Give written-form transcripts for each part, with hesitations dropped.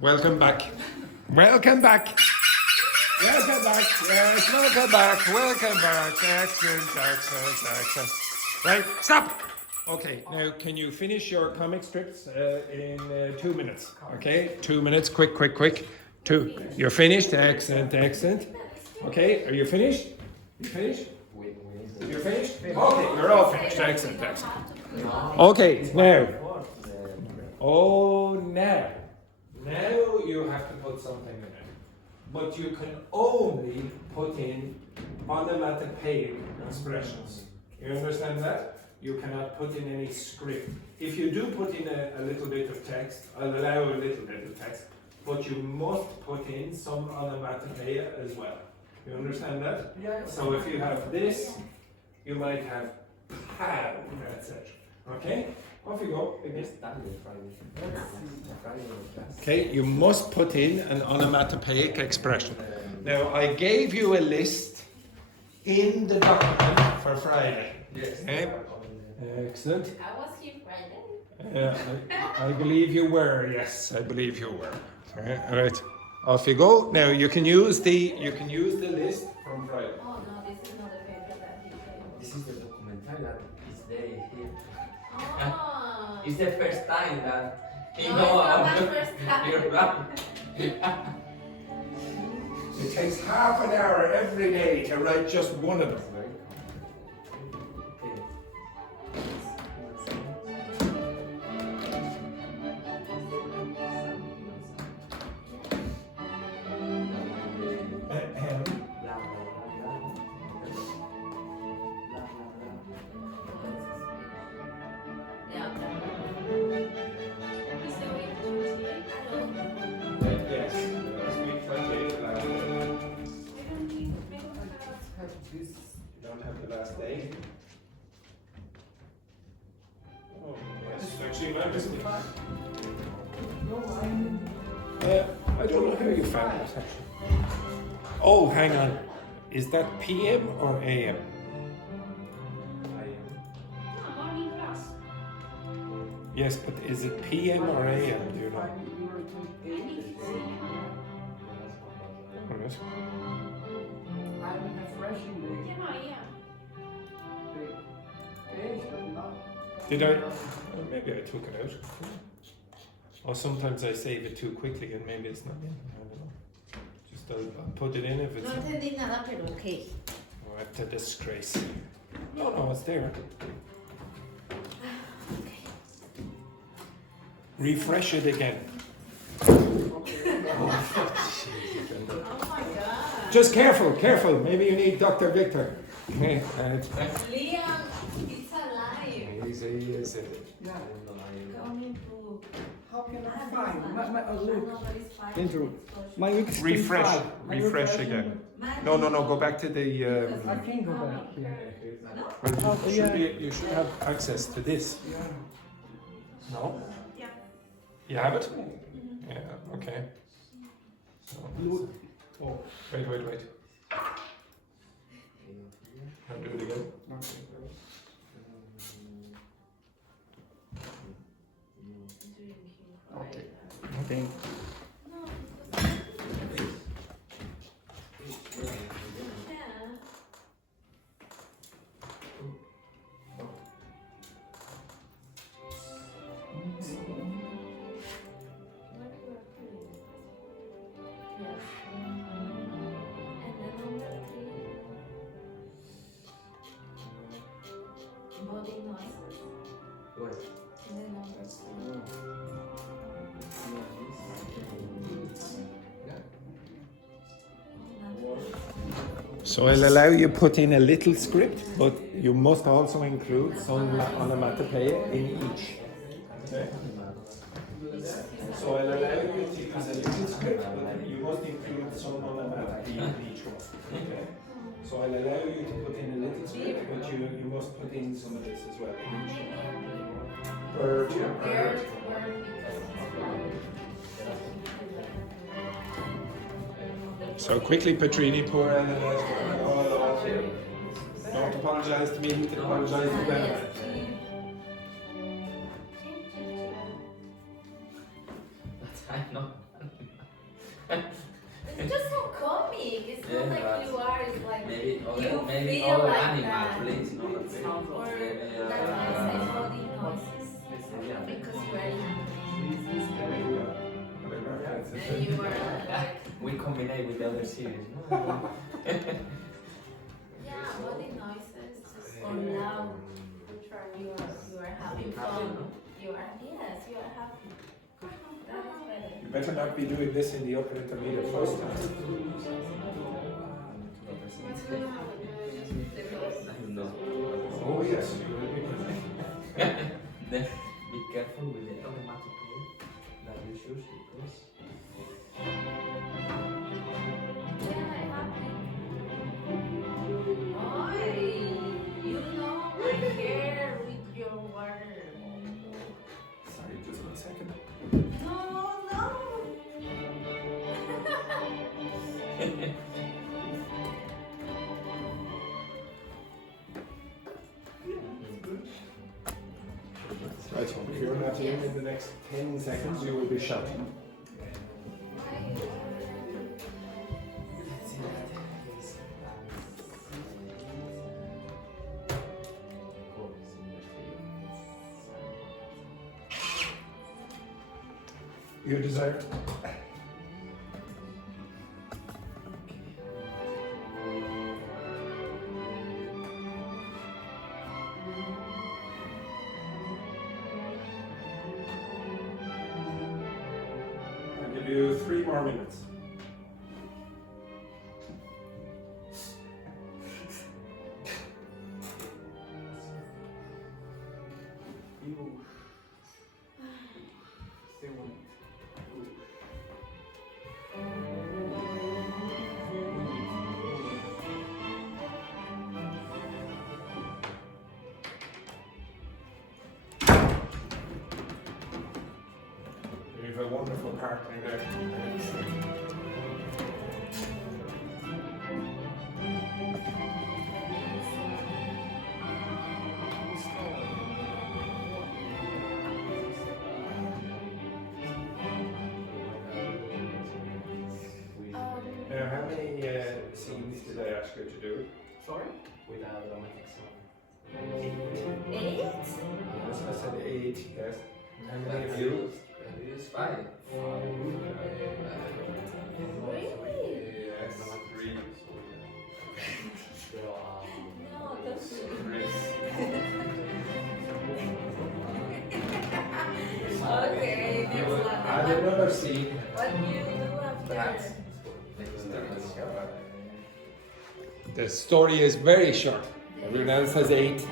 Welcome back. Welcome back. Welcome back. Yes, welcome back. Welcome back. Excellent. Right, stop. Okay, now can you finish your comic strips in 2 minutes? Okay, 2 minutes. Quick. 2. You're finished. Excellent. Okay, are you finished? You finished? You're finished? Okay, you're all finished. Excellent. Okay, now. Now you have to put something in it. But you can only put in onomatopoeic expressions. You understand that? You cannot put in any script. If you do put in a little bit of text, I'll allow a little bit of text, but you must put in some onomatopoeia as well. You understand that? Yeah. So if you have this, you might have pow, etc. Okay? Off you go. Okay, you must put in an onomatopoeic expression. Now, I gave you a list in the document for Friday. Yes. Okay? Excellent. I was here Friday. I believe you were. Yes, I believe you were. All right. Off you go. Now you can use the list from Friday. Oh no, this is not the paper that he gave. This is the documental that is there here. Oh. It's the first time that he No, know it's not about my first time. You're right. It takes half an hour every day to write just one of them. I don't know how you found it. Oh, hang on. Is that PM or AM? Morning class. Yes, but is it PM or AM? Do you know? Did I? Well, maybe I took it out. Or sometimes I save it too quickly and maybe it's not in. I don't know. Just I'll put it in if it's. No entendí nada, pero okay. What a disgrace. No, it's there. Okay. Refresh it again. Oh my god. Just careful. Maybe you need Dr. Victor. Okay, right. Liam, it's alive. Easy. Yeah. Coming to. How can I find? Look. Intro. Intro. My week is Refresh 25. refresh again. No, go back to the. I can go back. Yeah. Well, Oh, yeah. you should have access to this. Yeah. No? Yeah. You have it? Yeah, okay. So, Look. Oh. wait. I'll do it again. Okay. Okay. Body noises. What? And then number 2. So I'll allow you put in a little script, but you must also include some onomatopoeia in each. Okay? So I'll allow you to use a little script, but you must include some onomatopoeia in each one. Okay? So I'll allow you to put in a little script, but you must put in some of this as well. Bird. So quickly, Petrini, pour in don't apologise to me, apologise to them. That's right. No. It's just so comic. It's Yeah, not like but you are. It's like Maybe you maybe feel other like animal that. plays, no? Or Maybe, that's why I say body noises because you are and you are like We combine with the other series, no? yeah, body noises or loud. You are having fun. You are yes, you are happy. That is better. You better not be doing this in the upper intermediate first time. No. Oh yes. Then be careful with the onomatopoeia that you choose because Yeah, happy. Oi, you know my hair with your water. Sorry, just 1 second. No, no. Right, so if you're not in the next 10 seconds, you will be shouting. Your desire. I'll give you 3 more minutes. You have a wonderful partner there. Now, how many scenes did I ask you to do? sorry? Without dramatic sound. 8? Yes, I said 8, yes. How many of you? It's 5. Really? Yes, 3. No, that's okay, next one. Add another scene. What do you do after? The story is very short. Everyone else has 8.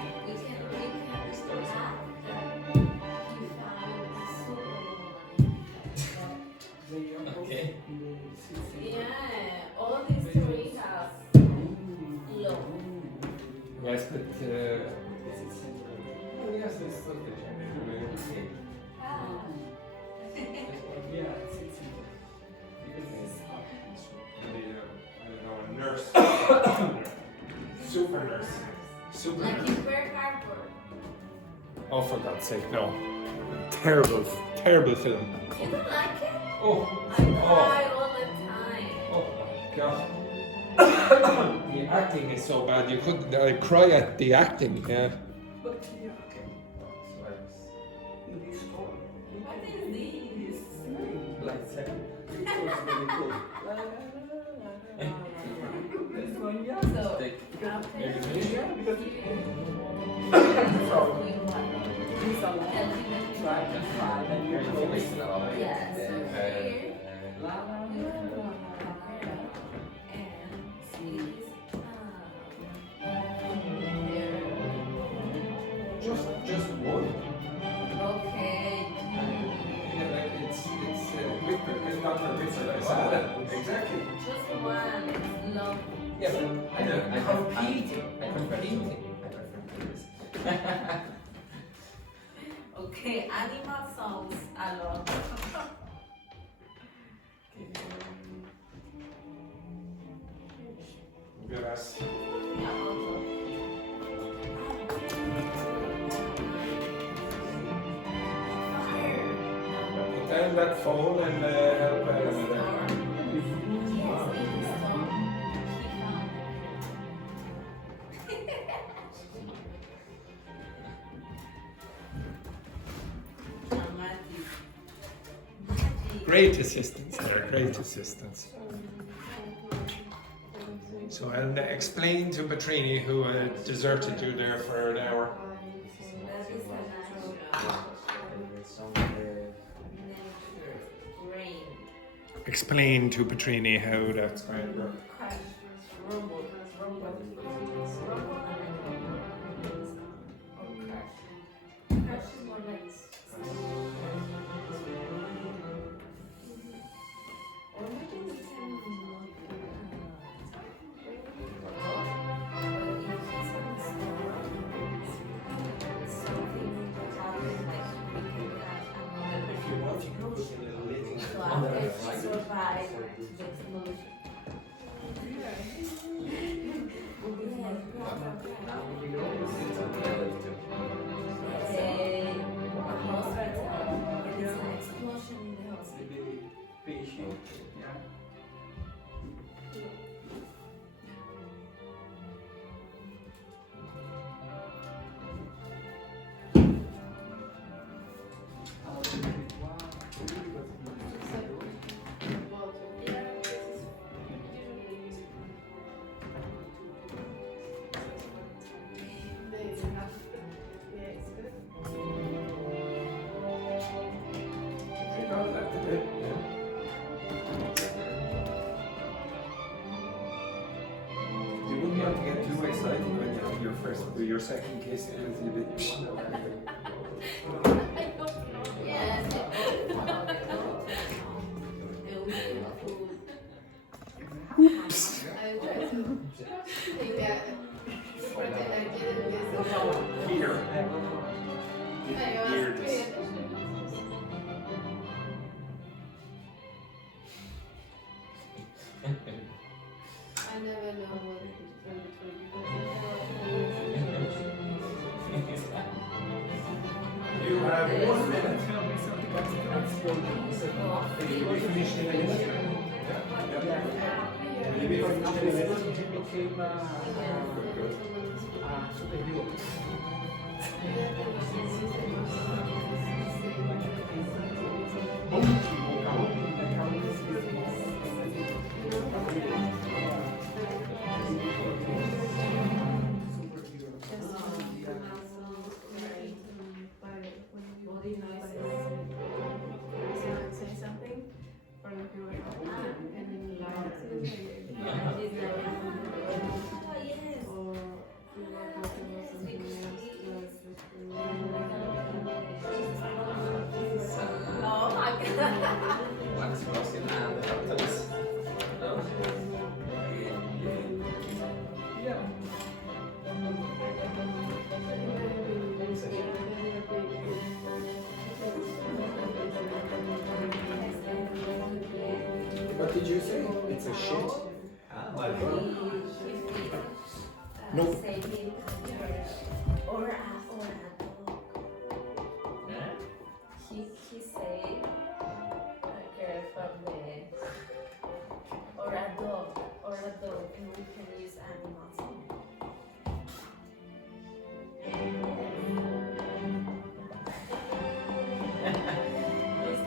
We can add Okay. yeah, all these stories have low. Yes, but Yes, it's okay. a nurse. Super nurse. Super Like nurse. in Pearl Harbor. Oh, for God's sake, no. Terrible, terrible film. You don't like it? Oh, I cry all the time. oh my God. The acting is so bad. You couldn't. I cry at the acting. Yeah. What is this? So, after you yes, so here you have Just one. okay. Yeah, like it's Dr. Richard. Exactly. Just one. Love. Yeah, but I Okay, animal songs alone. Yes. Put down that phone and help another. Great assistance there, great assistance. So I'll explain to Petrini, who deserted you there for an hour. Explain to Petrini how that's going to work. Your second case is a little bit. Yes. Oops. Here. Here it is. I never know what it is. You have 1 minute. Will you be finished in a minute? Will you be finished in a minute? You became superior. Oh my god. What did you say? It's a shit? Nope. Or a dog. He say okay, from the or a dog, and we can use animals.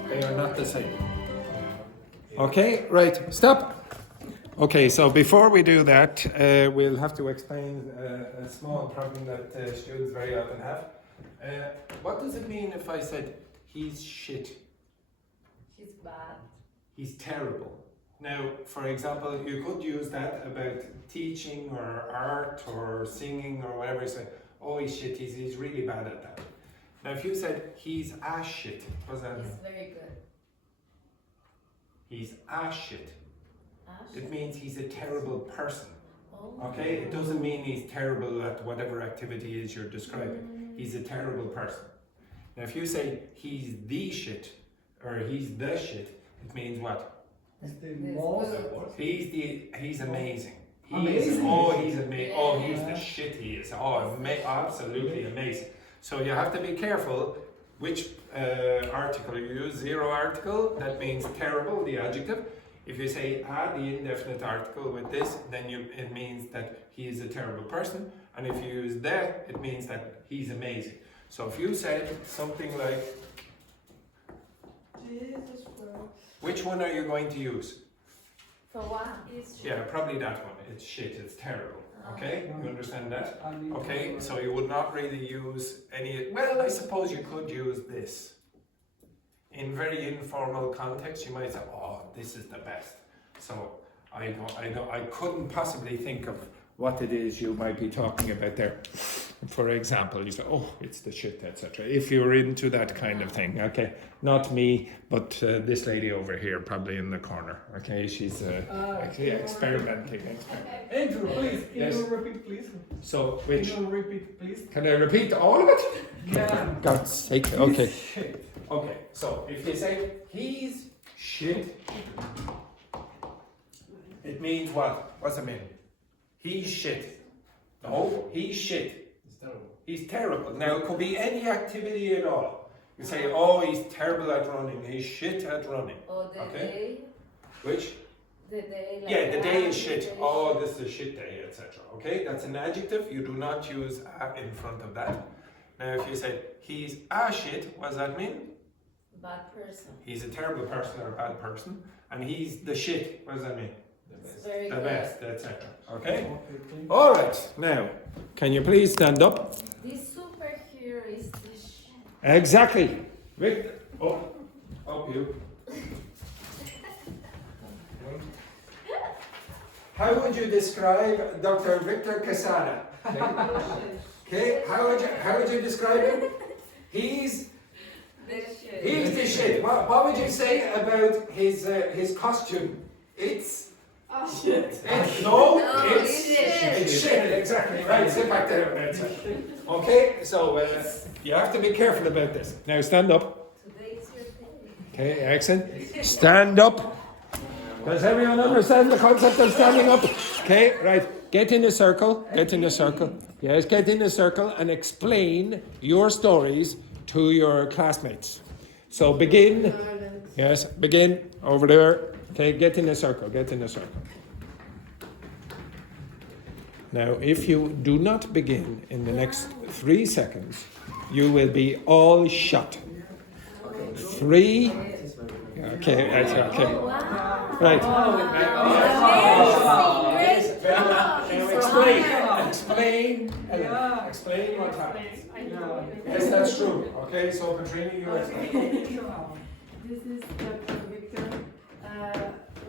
They are not the same. Okay, right, stop. Okay, so before we do that, we'll have to explain a small problem that students very often have. What does it mean if I said, he's shit? He's bad. He's terrible. Now, for example, you could use that about teaching or art or singing or whatever. You say, oh, he's shit, he's really bad at that. Now, if you said, he's ass shit, what does that mean? He's very good. He's ass shit. Ash? It means he's a terrible person. Oh. Okay? It doesn't mean he's terrible at whatever activity is you're describing. He's a terrible person. Now, if you say he's the shit or he's the shit, it means what? Is the most He's amazing. Amazing. He's amazing. Oh, he's the shit he is. Oh, absolutely amazing. So you have to be careful which article, you use zero article, that means terrible, the adjective. If you say the indefinite article with this, then it means that he is a terrible person. And if you use that, it means that he's amazing. So if you said something like, Jesus Christ. which one are you going to use? For what? It's Yeah, probably that one. It's shit, it's terrible. Okay, you understand that? I need Okay, to- so you would not really use any, well, I suppose you could use this. In very informal context, you might say, oh, this is the best. So I couldn't possibly think of what it is you might be talking about there. For example, you say, oh, it's the shit, etc. If you're into that kind of thing, okay? Not me, but this lady over here, probably in the corner, okay? She's actually experimenting. Andrew, please, can Yes. you repeat, please? So, which? Can you repeat, please? Can I repeat all of it? Yeah. God's sake, okay. Shit. Okay, so if you say he's shit, it means what? What's it mean? He's shit. No, he's shit. It's terrible. He's terrible. Now it could be any activity at all. You say, oh, he's terrible at running. He's shit at running. or the Okay. day. Which? The day. Like Yeah, the day is the shit. day Oh, this is a shit day, etc. Okay, that's an adjective. You do not use a in front of that. Now, if you say he's a shit, what does that mean? Bad person. He's a terrible person or a bad person, and he's the shit. What does that mean? It's very The good. best, etc. Okay. Okay, please. All right. Now, can you please stand up? This superhero is the shit. Exactly. Victor. Oh, up you. How would you describe Dr. Victor Casada? Okay. How would you describe him? He's The shit. He's the shit. What would you say about his costume? It's Shit. no, No, it's it's shit. It's shit. Exactly right. Sit back there. That's it. Okay, so you have to be careful about this. Now stand up. Today's your day. Okay, excellent. Stand up. Does everyone understand the concept of standing up? Okay, right. Get in a circle. Get in a circle. Yes, get in a circle and explain your stories to your classmates. So begin. Yes, begin over there. Okay, get in a circle. Get in a circle. Now, if you do not begin in the next 3 seconds, you will be all shut. 3. Okay, that's okay. Oh, wow. Right. Amazing. Great job. Now explain what happens. Yes, that's true. Okay, so Katrina, you explain. This is Dr. Victor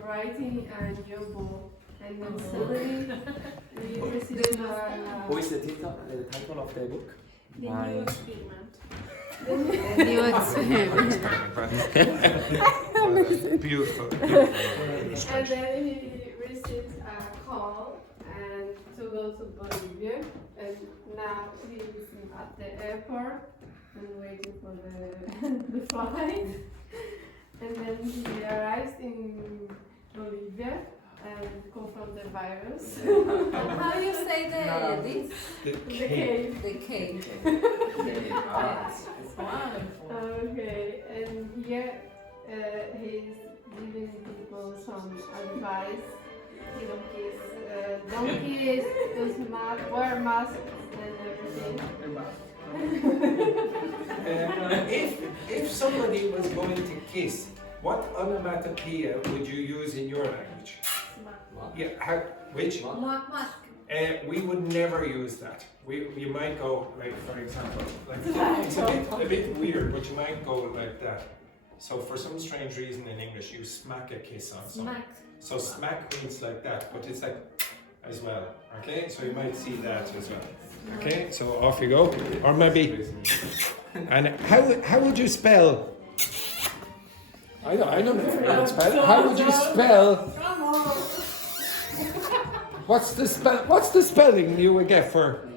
writing a new book, and then suddenly we received Who is the title of the book? the new experiment. The new experiment. Beautiful. And then he received a call and to go to Bolivia, and now he's at the airport and waiting for the flight. And then he arrives in Bolivia and confront the virus. How do you say this? The The cake. cave. The cake. Okay, and here he's giving people some advice. Don't kiss, use mask, wear masks and everything. If somebody was going to kiss, what onomatopoeia would you use in your language? Yeah, which? Mask. We would never use that. You might go, like, for example, like, it's a bit weird, but you might go like that. So for some strange reason in English, you smack a kiss on someone. Smack. So smack means like that, but it's like as well. Okay, so you might see that as well. Okay, so off you go, or maybe. And how would you spell? I don't know if I can spell. How would you spell? Come on! What's the spelling you would get for?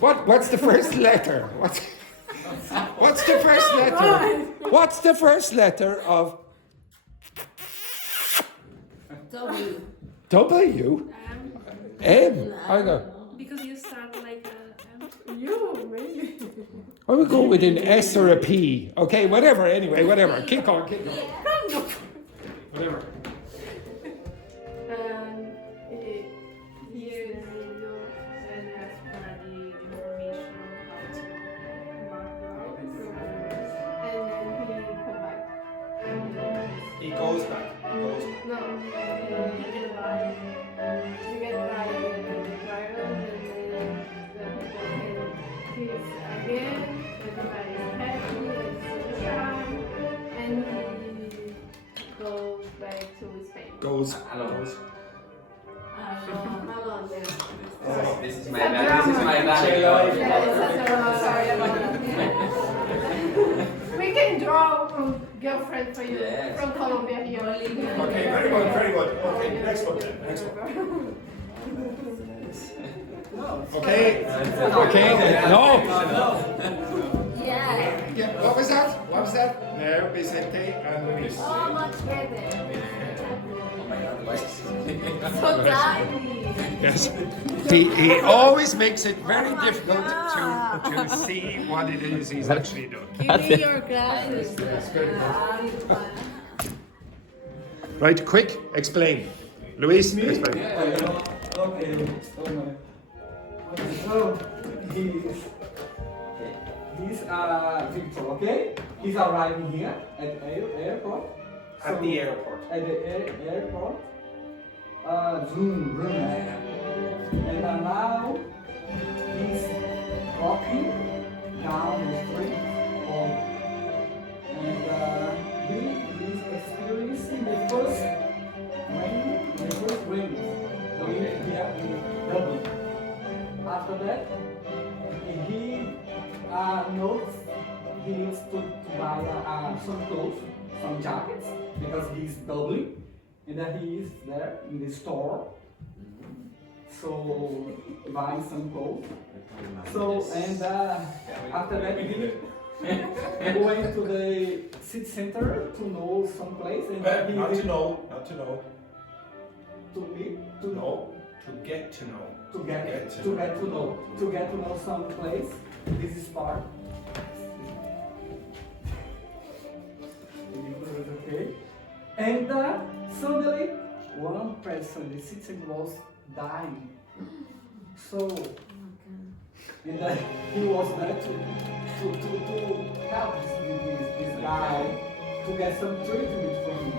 What's the first letter? What's the first letter? What's the first letter of W. W? M. I know. Because you start like a You, maybe. I will go with an S or a P. Okay, whatever. Anyway, whatever. Keep on. Whatever. Here is the video and as per the information how to mark out. And then he come back. He goes back. No, you get by. You get by the driver and then the people can kiss again. Everybody is happy and sunshine. And he goes back to Spain. Goes. Hello. Malon, yeah. This is my bad. This is my bad. Sorry about that. We can draw from girlfriend for you Yes. from Colombia here. Okay, very good, very good. Okay, next one then. Next one. Okay. Okay. No. Yeah. Yeah. What was that? What was that? No, Vicente and Luis. So much better. Oh my God, why is this? So tiny. Yes. He always makes it very difficult to see what it is he's actually doing. Give me your glasses. Right, quick, explain. Luis, explain. Okay. So he's Victor. Okay. He's arriving here at the airport. At the airport. At the airport. Zoom. And now he's walking down the street home. And he is experiencing the first rain here in Dublin. After that, he knows he needs to buy some clothes, some jackets, because he's Dublin. And then he is there in the store. So buying some clothes. So and after that he went to the city center to know some place and he Not to did- know. to meet To know. To get to know. to get Get to to get to know some place. This is part. Okay. And suddenly one person, the citizen, was dying. So and he was there to help this guy to get some treatment from him.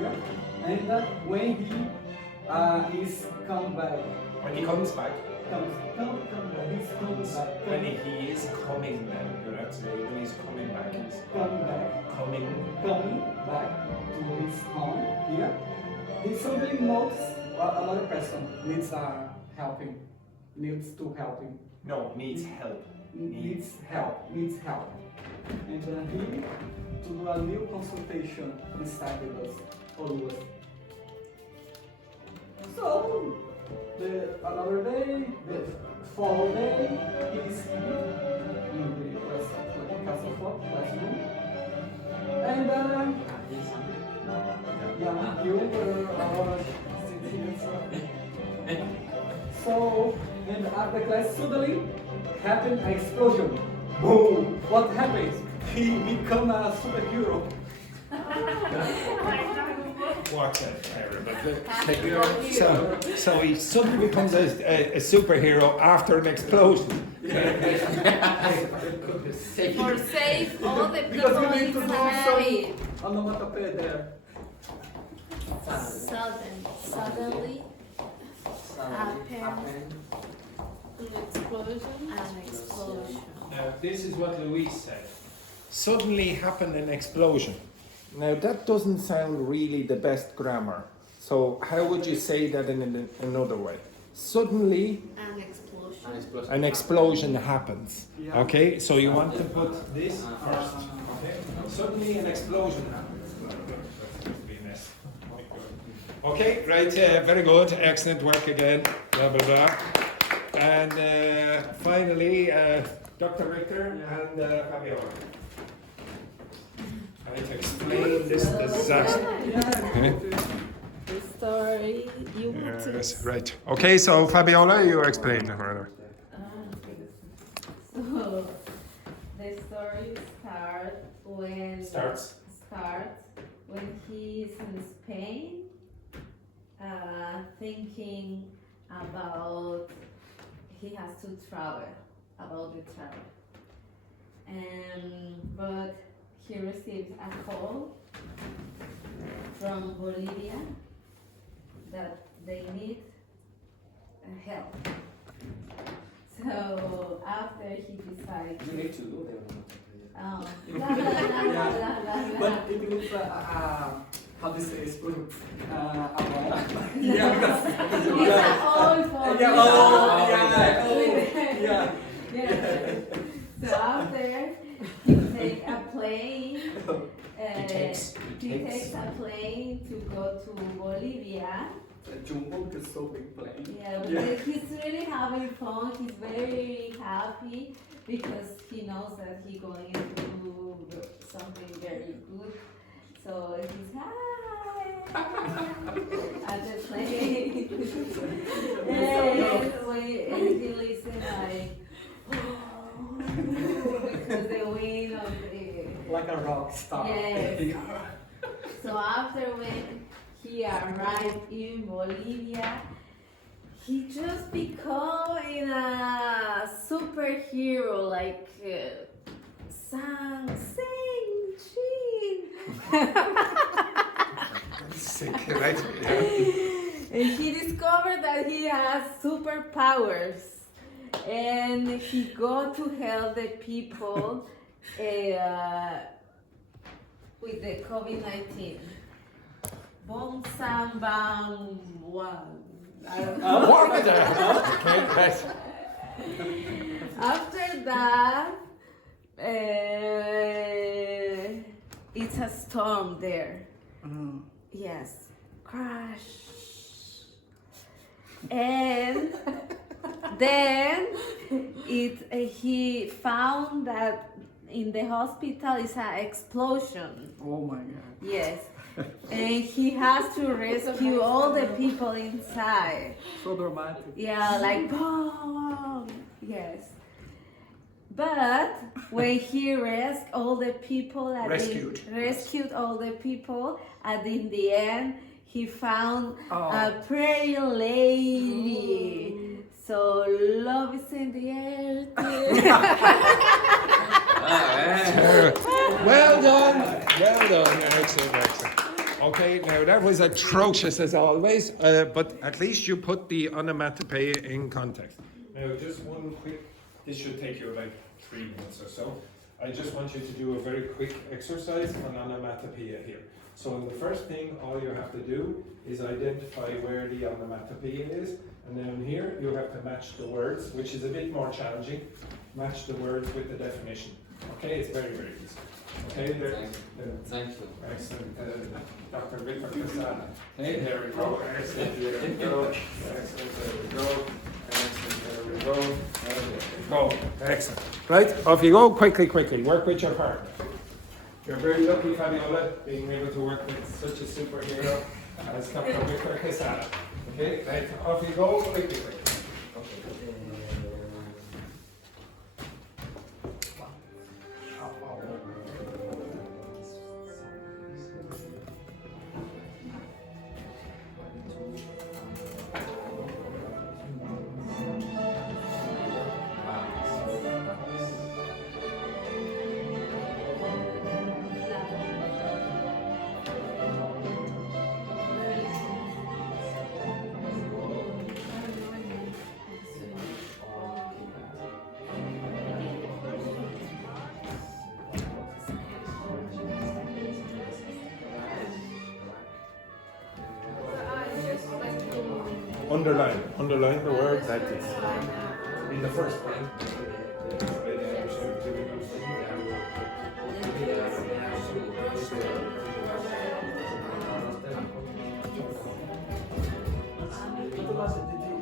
Yeah? And when he is come back, When he comes back. come back, he's come back, When he is coming back. You're absolutely. When he's coming back. He's come back. coming. Coming back to his home here, he suddenly notices another person needs to help him, No, needs help. needs help. And he to do a new consultation inside us, always. So another day, the following day, he's in the castle classroom. And yeah, you were our So, and after class suddenly happened an explosion. Boom! What happens? He become a superhero. What a terrible. So he suddenly becomes a superhero after an explosion. For save all the Because people we need to in do Hawaii. some onomatopoeia there. Suddenly happened An explosion. an explosion. Now, this is what Luis said. Suddenly happened an explosion. Now, that doesn't sound really the best grammar. So, how would you say that in another way? Suddenly, An explosion. an explosion happens. Yeah. Okay, so you want to put this first. Okay, suddenly an explosion happens. Okay, right, very good, excellent work again, blah blah blah. And finally, Dr. Richter and Fabiola. I need to explain this disaster. The story you want to. Yes, right. Okay, so Fabiola, you explain. starts. when he's in Spain, thinking about he has to travel, about the travel. But he receives a call from Bolivia that they need help. So after he decides, You need to do them. la la la la la la. But it looks how this is good. It's an old phone. Yeah. So after he takes a plane, he takes a plane to go to Bolivia. Jumbo is so big plane. Yeah, but he's really having fun. He's very happy because he knows that he's going to do something very good. So he's hi at the plane. and he listens like because the wind of the Like a rock star. yes. So after when he arrived in Bolivia, he just became a superhero, like sing, Sick, right? Yeah. and he discovered that he has superpowers, and he got to help the people with the COVID-19. Bom sam bam one. I don't know. What? Okay, right. After that, it's a storm there. Yes, crash. And then he found that in the hospital is an explosion. Oh my god. Yes. And he has to rescue all the people inside. So dramatic. Yeah, like boom. Yes. But when he rescued all the people, rescued all the people, and in the end, he found a pretty lady. So love is in the air. Well done. Excellent. Okay, now that was atrocious as always, but at least you put the onomatopoeia in context. Now, just one quick, this should take you about 3 minutes or so. I just want you to do a very quick exercise on onomatopoeia here. So the first thing, all you have to do is identify where the onomatopoeia is, and then here you have to match the words, which is a bit more challenging. Match the words with the definition. Okay, it's very, very easy. Okay, Thank you. excellent. Dr. Victor Casada. Hey, there we go. Excellent. There we go. Excellent. There we go. Excellent. There we go. There we go. Excellent. Right, off you go. Quickly. Work with your partner. You're very lucky, Fabiola, being able to work with such a superhero as Dr. Victor Casada. Okay, right, off you go. Quickly. Underline the word that is in the first line.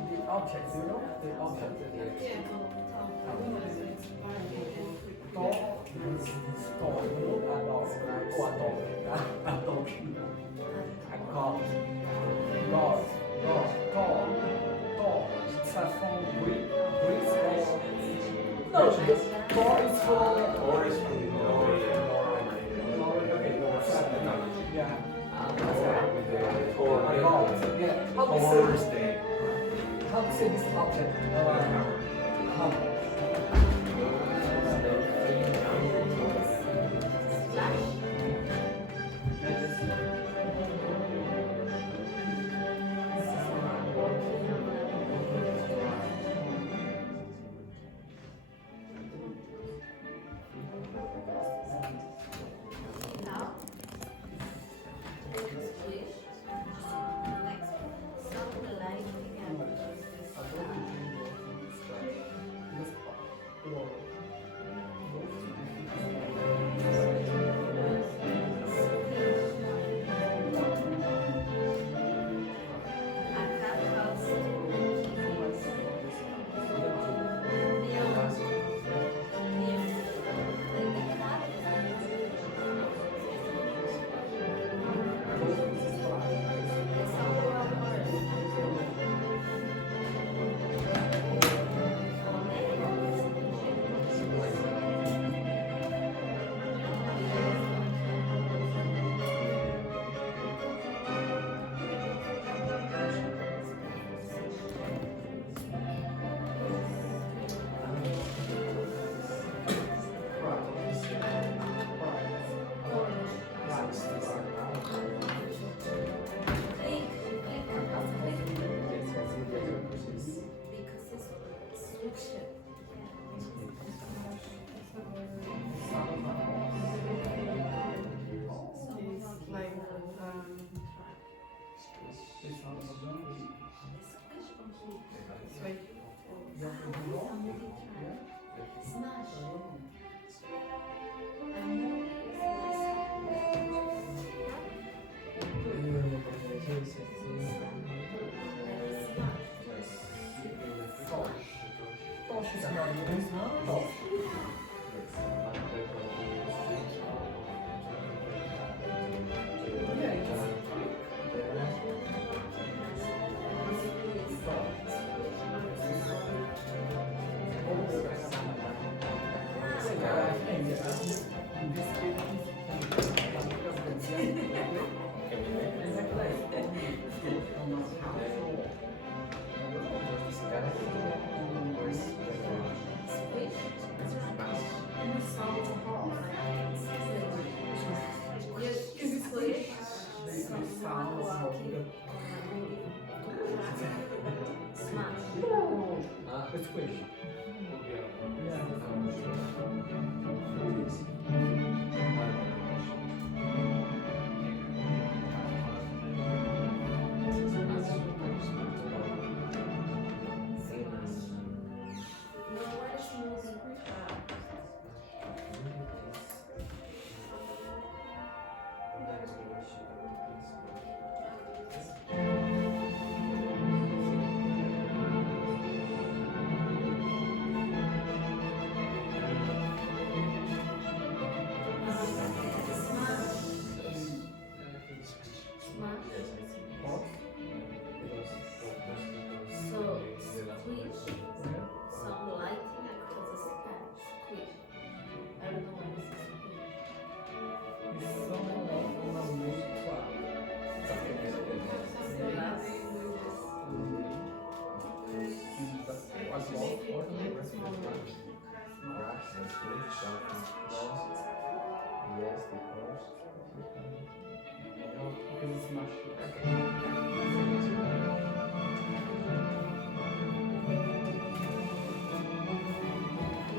The object, you know? The object. Yeah. How to say this object? How? Now, squish. Next, sound like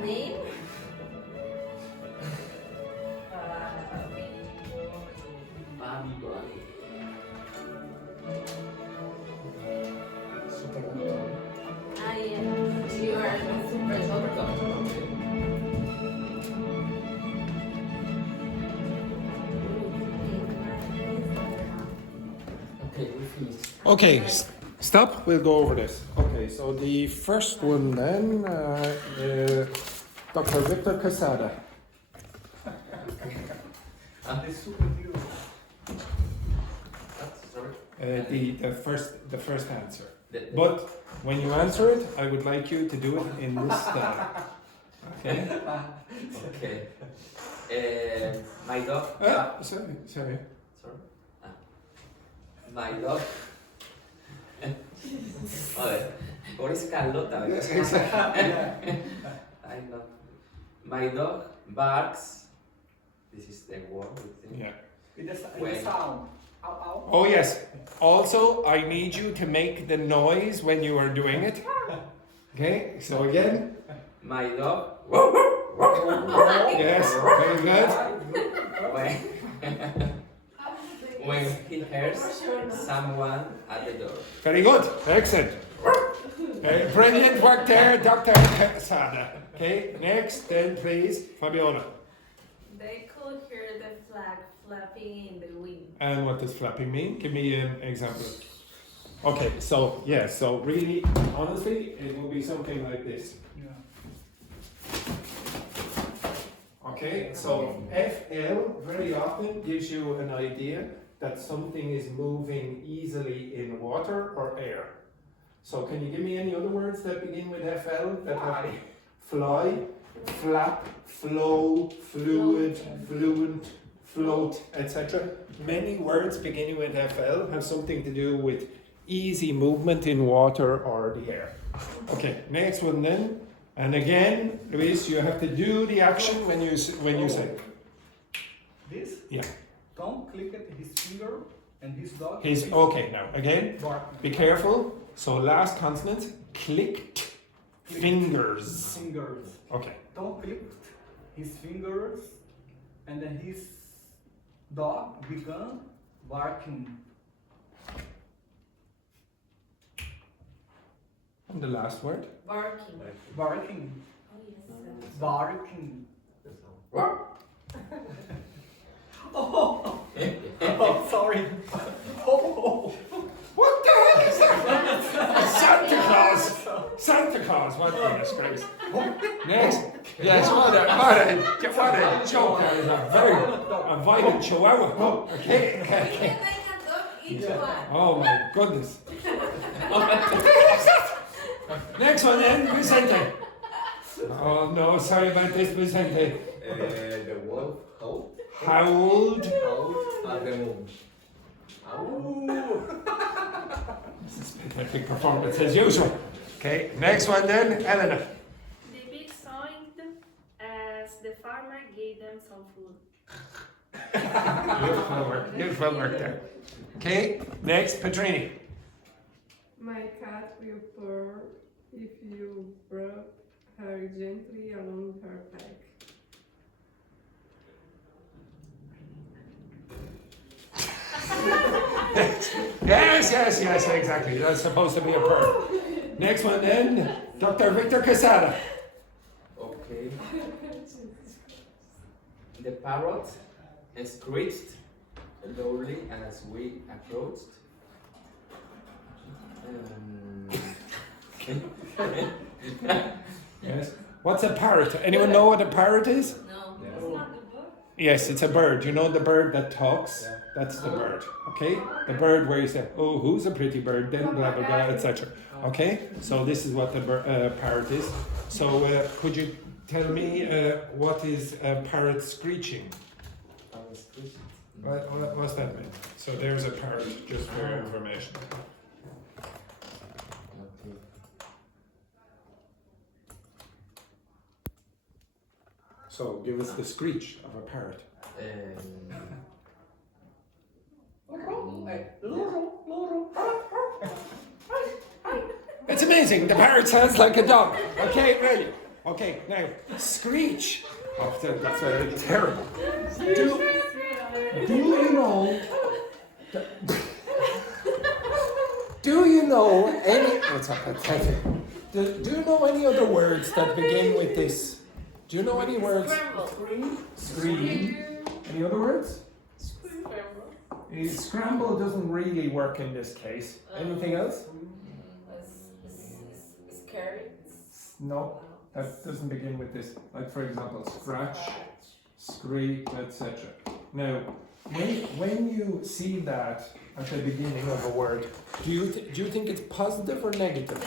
name. I am. You are super Okay, we finished. Okay, stop. We'll go over this. Okay, so the first one then, Dr. Victor Casada. The first answer. But when you answer it, I would like you to do it in this style. Okay? Okay. My dog. Sorry. Sorry. My dog. Joder, Boris Carlota. I know. My dog barks. This is the word. I think. Yeah. With the When? sound. Ow, ow. Oh yes. Also, I need you to make the noise when you are doing it. Okay. So again. My dog. Yes. Very good. When, when he hears someone at the door. Very good. Excellent. Brilliant work there, Dr. Sada. Okay. Next, then, please, Fabiola. They could hear the flag flapping in the wind. And what does flapping mean? Give me an example. Okay. So yeah. So really, honestly, it will be something like this. Okay, so FL very often gives you an idea that something is moving easily in water or air. So can you give me any other words that begin with FL? That have fly, flap, flow, fluid, fluent, float, etc. Many words beginning with FL have something to do with easy movement in water or the air. Okay, next one then. And again, Luis, you have to do the action when you say. This? Yeah. Tom clicked his finger and his dog. His okay now again. barking. Be careful. So last consonant clicked fingers. Fingers. Okay. Tom clicked his fingers and then his dog began barking. And the last word. Barking. Barking. Oh, yes. Barking. Oh, oh, sorry. Oh, What the hell is that? Santa Claus. Santa Claus. What a disgrace. Next. Yes. What a joke. That is a violent chihuahua. Okay. You can make a dog each one. Oh my goodness. Next one then, Vicente. Oh no, sorry about this, Vicente. The wolf Howled. at the moon. This is pathetic performance as usual. Okay, next one then, Elena. The pig sobbed as the farmer gave them some food. Beautiful work there. Okay, next, Petrini. My cat will purr if you rub her gently along her back. Yes, exactly. That's supposed to be a purr. Next one then, Dr. Victor Quesada. Okay. The parrot screeched loudly as we approached. Yes. What's a parrot? Anyone know what a parrot is? No. Yes, it's a bird. You know the bird that talks? That's the bird. Okay? The bird where you say, oh, who's a pretty bird? Then blah, blah, blah, etc. Okay? So this is what the parrot is. So could you tell me what is a parrot screeching? What's that mean? So there's a parrot, just for your information. So give us the screech of a parrot. It's amazing. The parrot sounds like a dog. Okay, ready. Okay, now screech. Oh, that's terrible. Do you know? Do you know any? What's up? Do you know any other words that begin with this? Do you know any words? Scream. Any other words? Scramble doesn't really work in this case. Anything else? Scary. No, that doesn't begin with this. Like for example, scratch, scrape, etc. Now, when you see that at the beginning of a word, do you think it's positive or negative?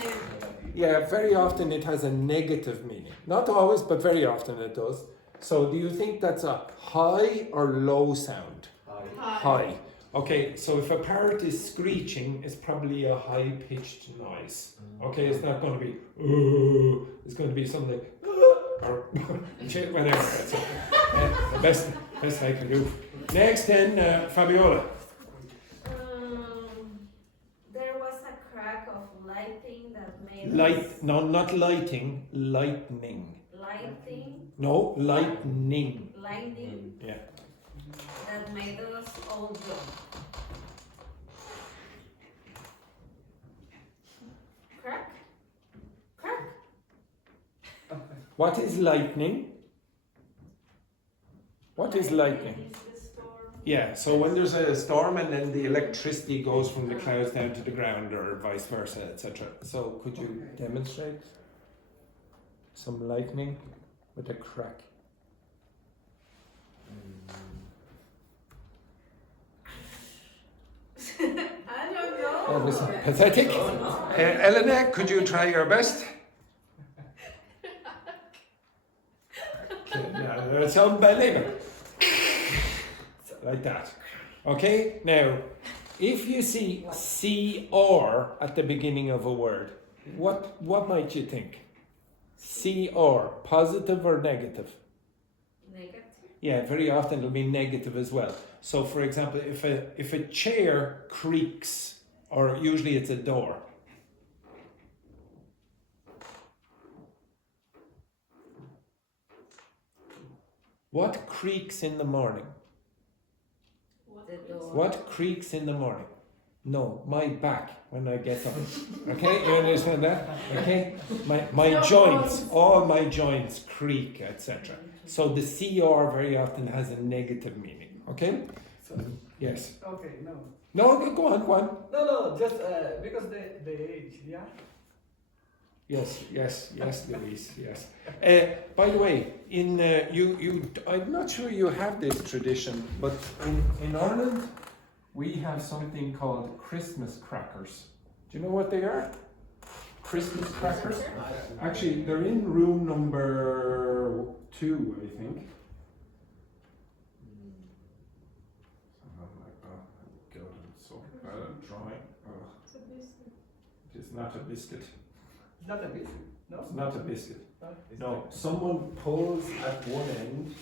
Yeah, very often it has a negative meaning. Not always, but very often it does. So do you think that's a high or low sound? Hi. High. Okay, so if a parrot is screeching, it's probably a high-pitched noise. Okay, it's not going to be, it's going to be something, or whatever. That's it. The best I can do. Next then, Fabiola. There was a crack of lighting that made No, not lighting, lightning. lighting, No, lightning. lightning Yeah. that made us all jump. Crack? Crack? What is lightning? What is lightning? Is the storm. Yeah, so when there's a storm and then the electricity goes from the clouds down to the ground or vice versa, etc. So could you demonstrate some lightning with a crack? I don't know. That was pathetic. Elena, could you try your best? Okay, no, that's unbelievable. Like that. Okay, now, if you see or at the beginning of a word, what might you think? Or, positive or negative? Negative. Yeah, very often it'll be negative as well. So, for example, if a chair creaks, or usually it's a door. What creaks in the morning? The door. What creaks in the morning? No, my back when I get up. Okay, you understand that? Okay, my joints, all my joints creak, etc. So the CR very often has a negative meaning. Okay? So, Yes. okay, no. No, go on. No, just because the age, yeah? Yes, Louise, yes. By the way, in I'm not sure you have this tradition, but in Ireland, we have something called Christmas crackers. Do you know what they are? Christmas crackers? Actually, they're in room number 2, I think. Something like that. God, I'm so bad at drawing. It's a biscuit. It is not a biscuit. Not a bit, no? It's not a biscuit. It's No, like- someone pulls at one end.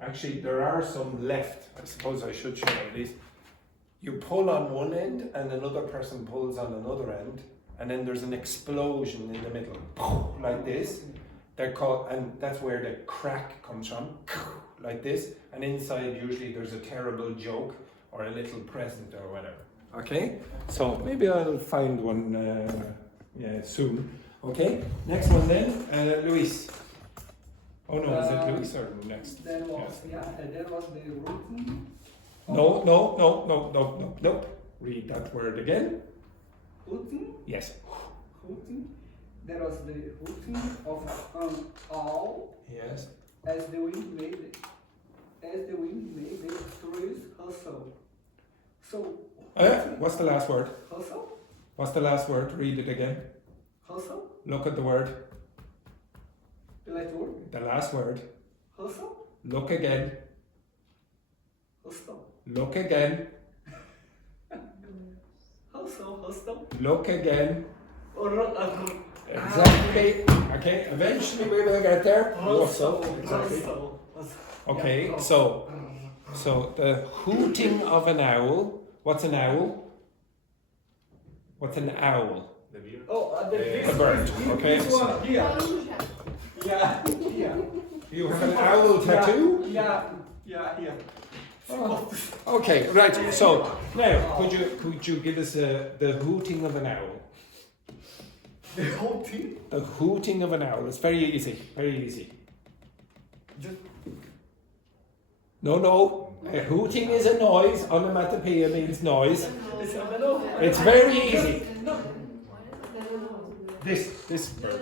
Actually, there are some left. I suppose I should show you these. You pull on one end, and another person pulls on another end, and then there's an explosion in the middle, like this. They're called, and that's where the crack comes from, like this. And inside, usually, there's a terrible joke or a little present or whatever. Okay, so maybe I'll find one soon. Okay, next one then, Luis. Oh no, is it Luis or next? There was, there was the routine. Nope. Read that word again. Routine? Yes. Routine. There was the routine of an owl Yes. as the wind made it. As the wind made the trees hustle. So, What's the last word? hustle? What's the last word? Read it again. Hustle? Look at the word. The last word? The last word. Hustle? Look again. Hustle. Look again. Hustle. Look again. Hustle. Exactly. Okay, eventually we will get there. Also, exactly. Okay, so the hooting of an owl. What's an owl? What's an owl? The beer. Oh, The bird. Okay. This one here. Yeah, here. You have an owl tattoo? Yeah, here. Oh, okay, right. So now, could you give us the hooting of an owl? The whole thing? The hooting of an owl. It's very easy. Very easy. Just No. A hooting is a noise. Onomatopoeia means noise. it's a mellow. It's very easy. This bird.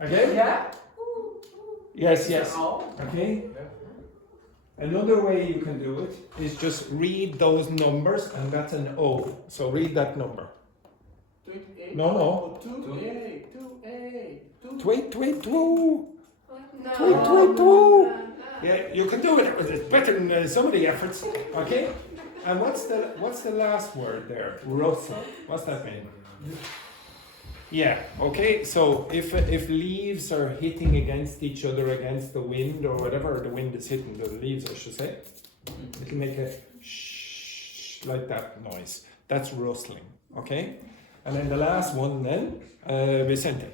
Again? Yeah? Yes. Owl. Okay. Another way you can do it is just read those numbers, and that's an O. So read that number. 28. No. 28. 28. Wait. Whoa. No. Wait. Yeah, you can do it. It's better than some of the efforts. Okay. And what's the last word there? Rustle. What's that mean? Yeah. Okay. So if leaves are hitting against each other against the wind or whatever the wind is hitting the leaves, I should say, it'll make a shh like that noise. That's rustling. Okay. And then the last one then, Vicente.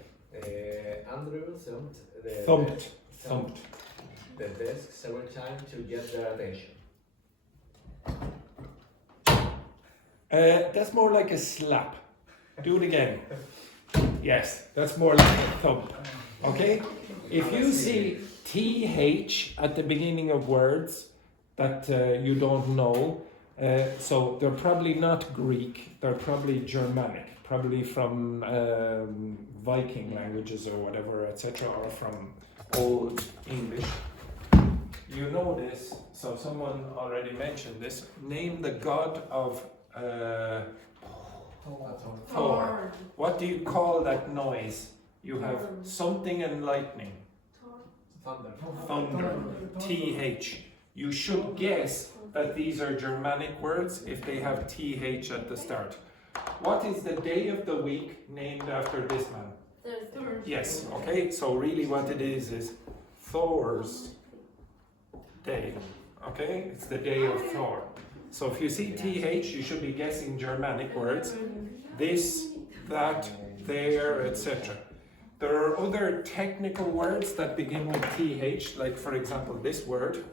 Andrew Thumped. the desk several times to get their attention. That's more like a slap. Do it again. Yes, that's more like a thump. Okay? If you see TH at the beginning of words that you don't know, so they're probably not Greek, they're probably Germanic, probably from Viking languages or whatever, etc., or from Old English. You know this, so someone already mentioned this. Name the god of Thor. What do you call that noise? You have something and lightning. Thunder. TH. You should guess that these are Germanic words if they have TH at the start. What is the day of the week named after this man? Thursday. Yes, okay, so really what it is Thor's day. Okay, it's the day of Thor. So if you see TH, you should be guessing Germanic words. This, that, there, etc. There are other technical words that begin with TH, like for example this word.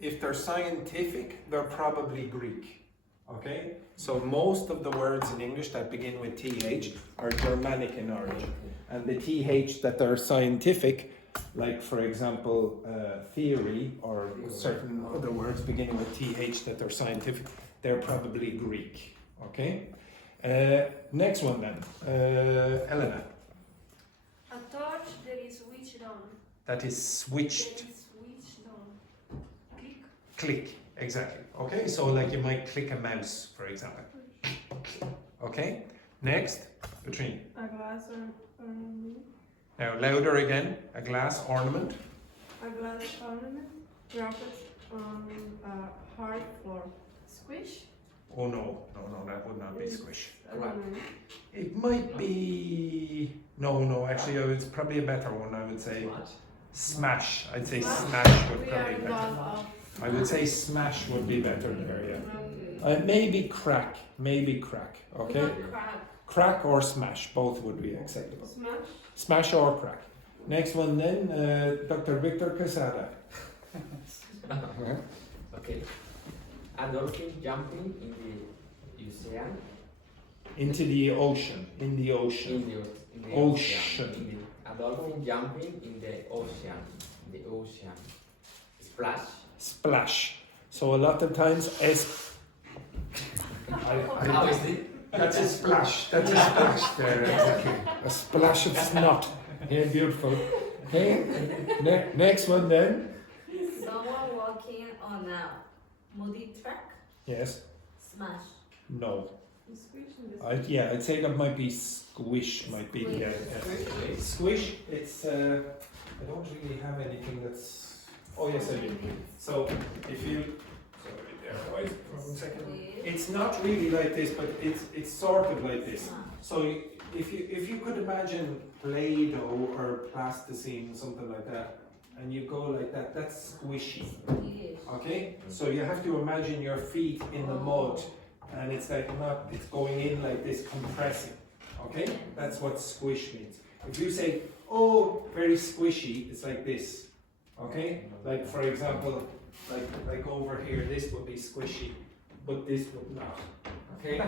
If they're scientific, they're probably Greek. Okay? So most of the words in English that begin with TH are Germanic in origin. And the TH that are scientific, like for example theory or certain other words beginning with TH that are scientific, they're probably Greek. Okay? Next one then. Elena. A torch that is switched on. That is switched. That is switched on. Click. Click. Exactly. Okay, so like you might click a mouse, for example. Okay? Next. Between. A glass ornament. Now louder again. A glass ornament. A glass ornament wrapped on a hard floor. Squish? Oh no, that would not be squish. I don't know. It might be... No, actually it's probably a better one, I would say. Smash. I'd say smash would We probably are be gone better. off. I would say smash would be better there, yeah. Okay. Maybe crack, okay? Not crack. Crack or smash, both would be acceptable. Smash? Smash or crack. Next one then, Dr. Victor Quesada. Okay. A dolphin jumping in the ocean. Into the ocean, in the ocean. In the Ocean. A dolphin jumping in the ocean. Splash. Splash. So a lot of times How is it? That's a splash. That's a splash there. Exactly. A splash of snot. Yeah, beautiful. Okay. Next one then. Someone walking on a muddy track. Yes. Smash. No. You squish in the I'd say that might be squish. Might be yeah. Squish. It's I don't really have anything that's. Oh yes, I do. So if you. Sorry, there. Wait for 1 second. It's not really like this, but it's sort of like this. So if you could imagine Play-Doh or plasticine, something like that, and you go like that, that's squishy. Okay? So you have to imagine your feet in the mud, and it's like not, it's going in like this, compressing. Okay? That's what squish means. If you say, oh, very squishy, it's like this. Okay? Like for example, like over here, this would be squishy, but this would not. Okay?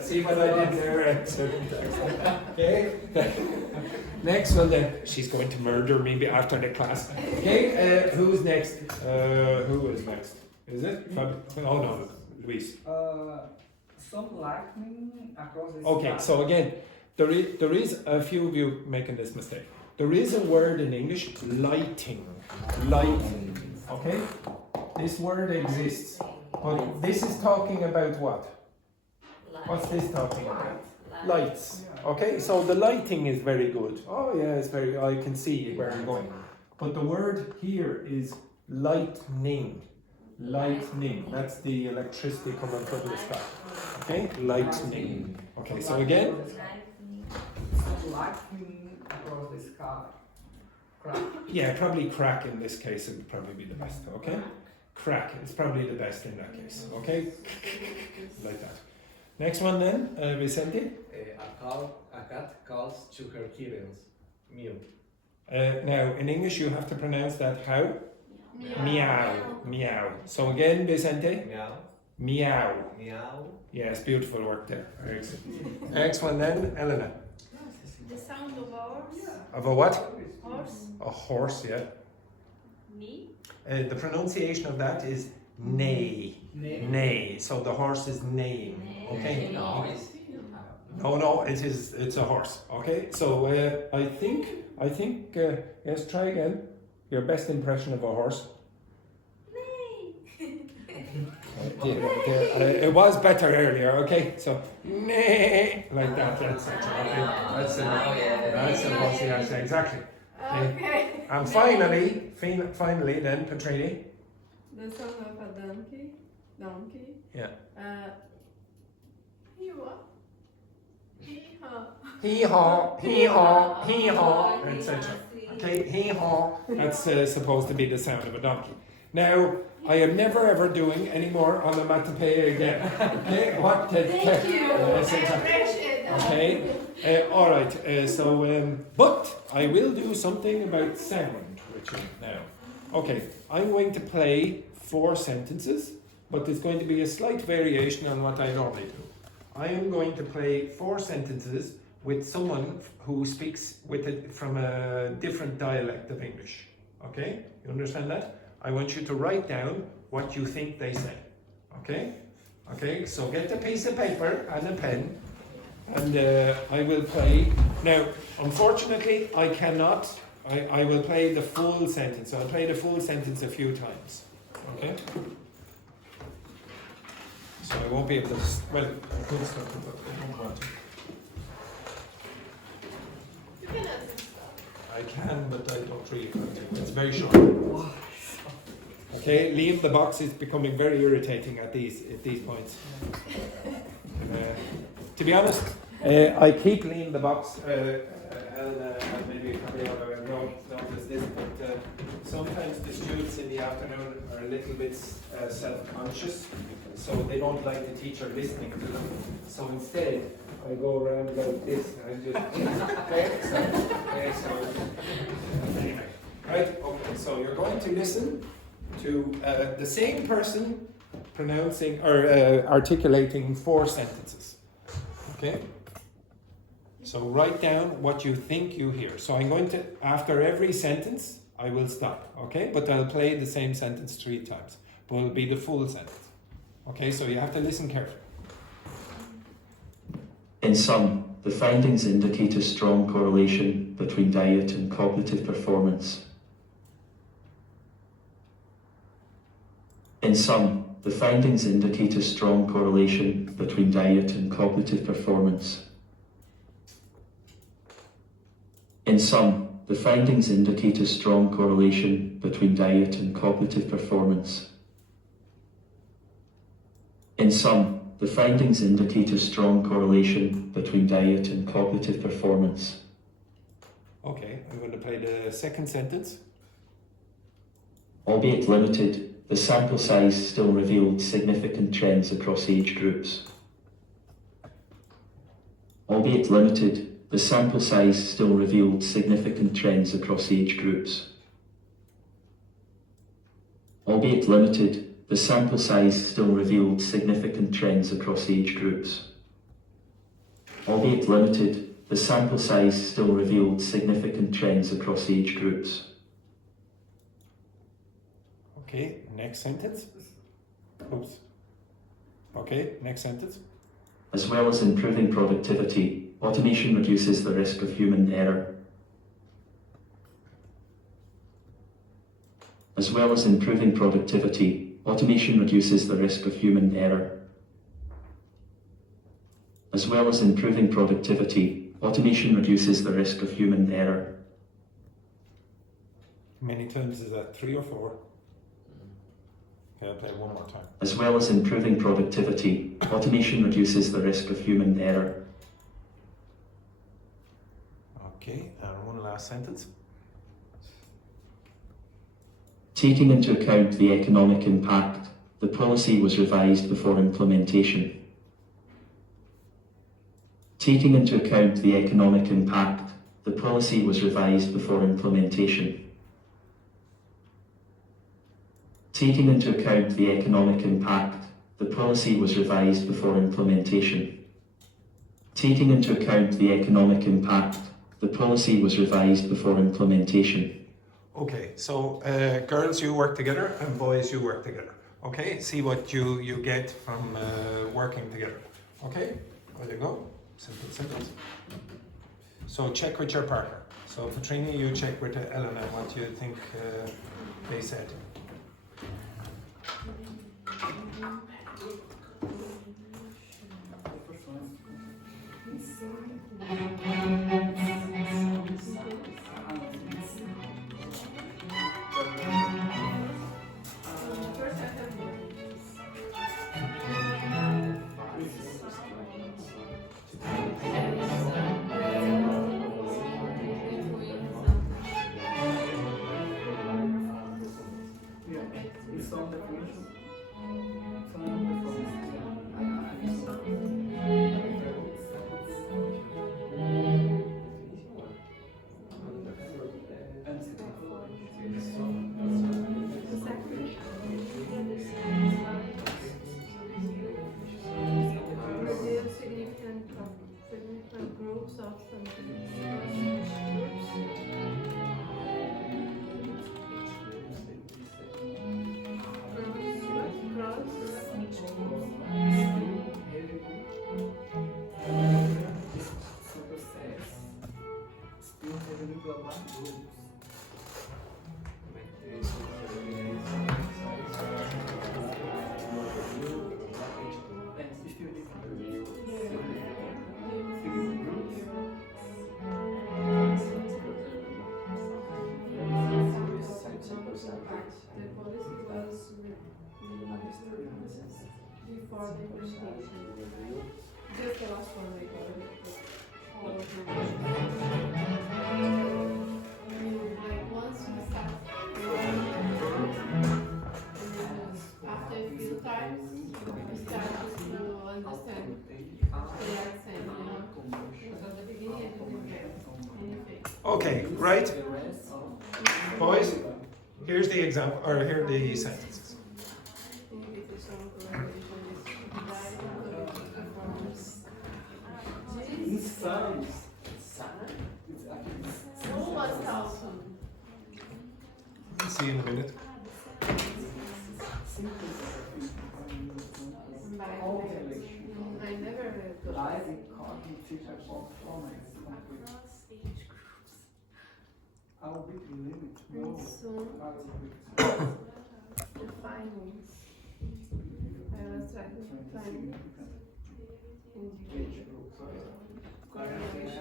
See what I did there? Okay? Next one then. She's going to murder me after the class. Okay, who's next? Who is next? Is it? Oh no, Luis. Some lightning across the Okay, sky. so again, there is a few of you making this mistake. There is a word in English, lighting. Lighting. Okay? This word exists. But this is talking about what? What's this talking about? Lights. Okay, so the lighting is very good. Oh yeah, it's very. I can see where you're going. But the word here is lightning. Lightning. That's the electricity coming from the sky. Okay, lightning. Okay, so again. So lightning across the sky. Crack. Yeah, probably crack in this case would probably be the best. Okay, crack is probably the best in that case. Okay, like that. Next one then, Vicente. A cat calls to her kittens. Mew. Now in English you have to pronounce that how? Meow. Meow. So again, Vicente. Meow. Meow. Meow. Yes, beautiful work there. Excellent. Next one then, Elena. The sound of horse. Of a what? Horse. A horse, yeah. Me. The pronunciation of that is neigh. Neigh. So the horse is neighing. Okay. No, it's No, it's a horse. Okay. So I think yes. Try again. Your best impression of a horse. It was better earlier. Okay. So neigh like that. That's it. Okay. That's a horse. Yes, exactly. Okay. And finally, then Petrini. The sound of a donkey. Donkey. Yeah. He what? Hee-haw. Hee haw, hee haw, hee haw, etc. Okay, hee haw. That's supposed to be the sound of a donkey. Now, I am never ever doing any more onomatopoeia again. Okay, what? Thank you. I appreciate that. Okay, all right. But I will do something about sound, Richard. Now, okay, I'm going to play 4 sentences, but there's going to be a slight variation on what I normally do. I am going to play 4 sentences with someone who speaks from a different dialect of English. Okay? You understand that? I want you to write down what you think they say. Okay? Okay, so get a piece of paper and a pen, and I will play. Now, unfortunately, I cannot. I will play the full sentence. So I'll play the full sentence a few times. Okay? So I won't be able to, well, I could start, but I don't want to. You can answer stuff. I can, but I don't really want to. It's very short. Okay, leave the box is becoming very irritating at these points. To be honest, I keep leaving the box, and maybe you probably notice this, but sometimes the students in the afternoon are a little bit self-conscious, so they don't like the teacher listening to them. So instead, I go around like this, and I just anyway, right? Okay, so you're going to listen to the same person pronouncing or articulating 4 sentences. Okay? So write down what you think you hear. So I'm going to, after every sentence, I will stop. Okay? But I'll play the same sentence 3 times. But it'll be the full sentence. Okay? So you have to listen carefully. In sum, the findings indicate a strong correlation between diet and cognitive performance. In sum, the findings indicate a strong correlation between diet and cognitive performance. In sum, the findings indicate a strong correlation between diet and cognitive performance. In sum, the findings indicate a strong correlation between diet and cognitive performance. Okay, I'm going to play the second sentence. Albeit limited, the sample size still revealed significant trends across age groups. Albeit limited, the sample size still revealed significant trends across age groups. Albeit limited, the sample size still revealed significant trends across age groups. Albeit limited, the sample size still revealed significant trends across age groups. Okay, next sentence. Oops. Okay, next sentence. As well as improving productivity, automation reduces the risk of human error. As well as improving productivity, automation reduces the risk of human error. As well as improving productivity, automation reduces the risk of human error. How many times is that? 3 or 4? Okay, I'll play one more time. As well as improving productivity, automation reduces the risk of human error. Okay, and one last sentence. Taking into account the economic impact, the policy was revised before implementation. Taking into account the economic impact, the policy was revised before implementation. Taking into account the economic impact, the policy was revised before implementation. Taking into account the economic impact, the policy was revised before implementation. Okay, so girls, you work together, and boys, you work together. Okay, see what you get from working together. Okay, there you go. Simple, simple. So check with your partner. So Petrina, you check with Elena what you think they said. It's on definition. Significant groups of before the implementation. Just the last one they got it. Like once you start after a few times you start to understand what they are saying, you know. Because at the beginning I didn't get anything. Okay, right. Boys, here's the example, or here are the sentences. Inside. Who was helping? See you in a minute. I never heard of I'll be limit. and soon the findings. I was trying to find individual correlation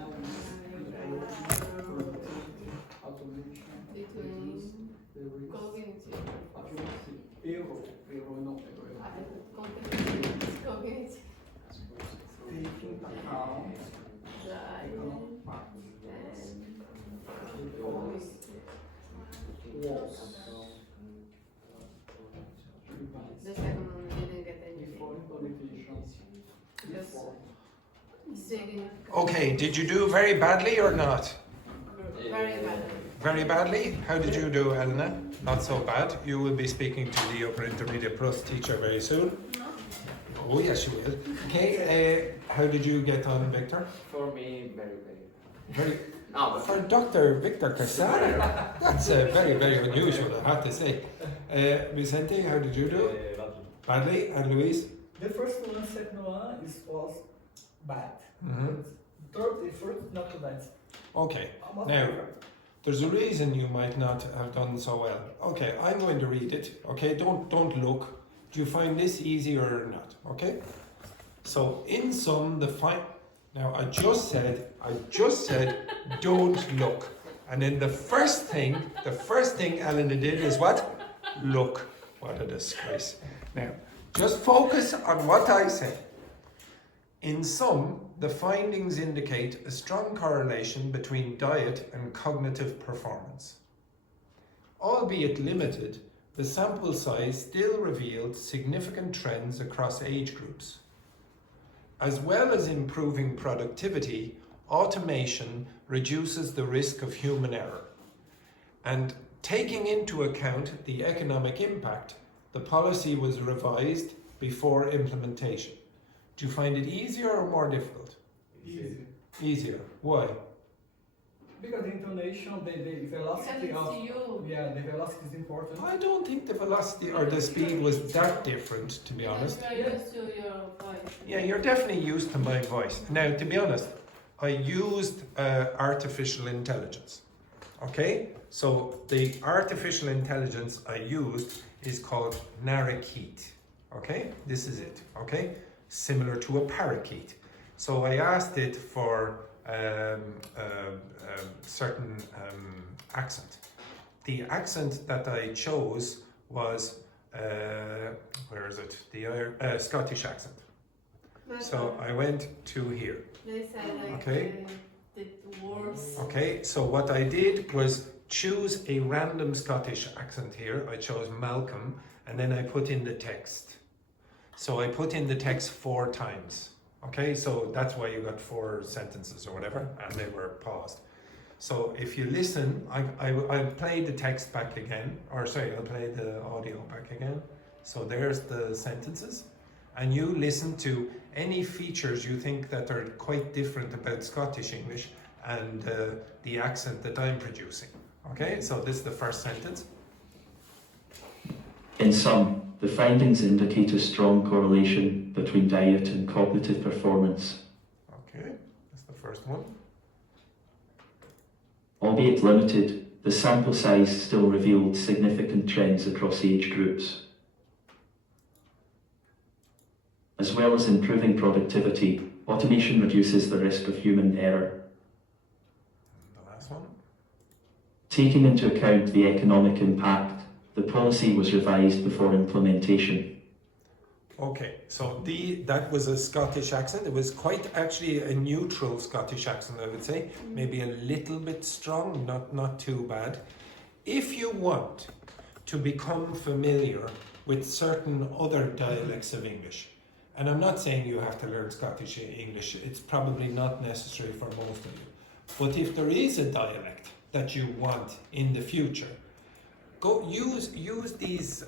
between cognitive cognitive Taking account the second one we didn't get anything. Just significant. Okay, did you do very badly or not? Very bad. Very badly? How did you do, Elena? Not so bad. You will be speaking to the Upper Intermediate Plus teacher very soon. Oh yes, you will. Okay, how did you get on, Victor? For me, very, very. Very. No, but For Dr. Victor Casada, that's very, very unusual, I have to say. Vicente, how did you do? Badly. And Luis? The first one, second one was bad. Mm-hmm. The first not too bad. Okay, now, there's a reason you might not have done so well. Okay, I'm going to read it. Okay, don't look. Do you find this easy or not? Okay? So in sum, now I just said, don't look. And then the first thing Elena did is what? Look. What a disgrace. Now, just focus on what I said. In sum, the findings indicate a strong correlation between diet and cognitive performance. Albeit limited, the sample size still revealed significant trends across age groups. As well as improving productivity, automation reduces the risk of human error. And taking into account the economic impact, the policy was revised before implementation. Do you find it easier or more difficult? Easy. Easier. Why? Because the intonation, the velocity Because of it's you. yeah, the velocity is important. I don't think the velocity or the speed was that different, to be honest. You are used to your voice. Yeah, you're definitely used to my voice. Now, to be honest, I used artificial intelligence. Okay? So the artificial intelligence I used is called Narrakeet. Okay? This is it. Okay? Similar to a parakeet. So I asked it for certain accent. The accent that I chose was, where is it? The Scottish accent. So I went to here. They say like Okay. the words. Okay, so what I did was choose a random Scottish accent here. I chose Malcolm, and then I put in the text. So I put in the text 4 times. Okay, so that's why you got 4 sentences or whatever, and they were paused. So if you listen, I'll play the text back again, or sorry, I'll play the audio back again. So there's the sentences, and you listen to any features you think that are quite different about Scottish English and the accent that I'm producing. Okay, so this is the first sentence. In sum, the findings indicate a strong correlation between diet and cognitive performance. Okay, that's the first one. Albeit limited, the sample size still revealed significant trends across age groups. As well as improving productivity, automation reduces the risk of human error. The last one. Taking into account the economic impact, the policy was revised before implementation. Okay, so that was a Scottish accent. It was quite actually a neutral Scottish accent, I would say. Maybe a little bit strong, not too bad. If you want to become familiar with certain other dialects of English, and I'm not saying you have to learn Scottish English, it's probably not necessary for most of you. But if there is a dialect that you want in the future, go use these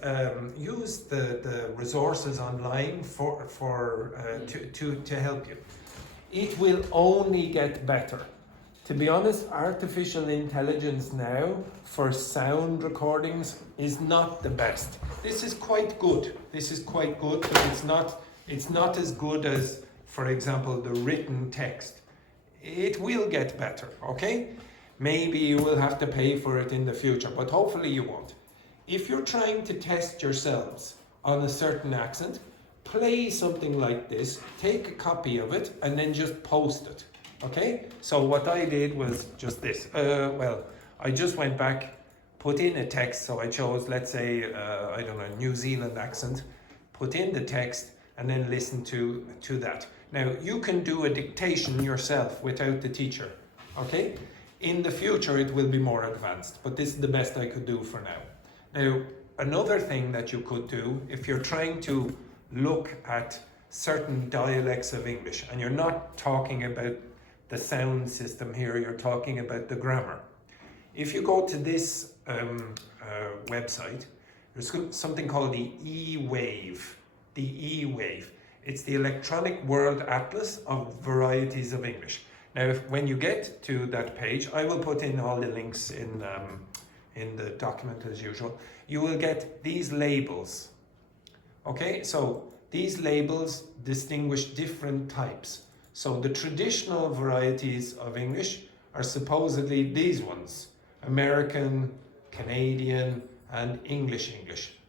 use the resources online to help you. It will only get better. To be honest, artificial intelligence now for sound recordings is not the best. This is quite good. But it's not as good as, for example, the written text. It will get better, okay? Maybe you will have to pay for it in the future, but hopefully you won't. If you're trying to test yourselves on a certain accent, play something like this, take a copy of it, and then just post it, okay? So what I did was just this. I just went back, put in a text, so I chose, let's say, I don't know, New Zealand accent, put in the text, and then listen to that. Now, you can do a dictation yourself without the teacher, okay? In the future, it will be more advanced, but this is the best I could do for now. Now, another thing that you could do, if you're trying to look at certain dialects of English, and you're not talking about the sound system here, you're talking about the grammar. If you go to this website, there's something called the E-Wave. The E-Wave. It's the Electronic World Atlas of Varieties of English. Now, when you get to that page, I will put in all the links in the document as usual. You will get these labels. Okay, so these labels distinguish different types. So the traditional varieties of English are supposedly these ones: American, Canadian, and English,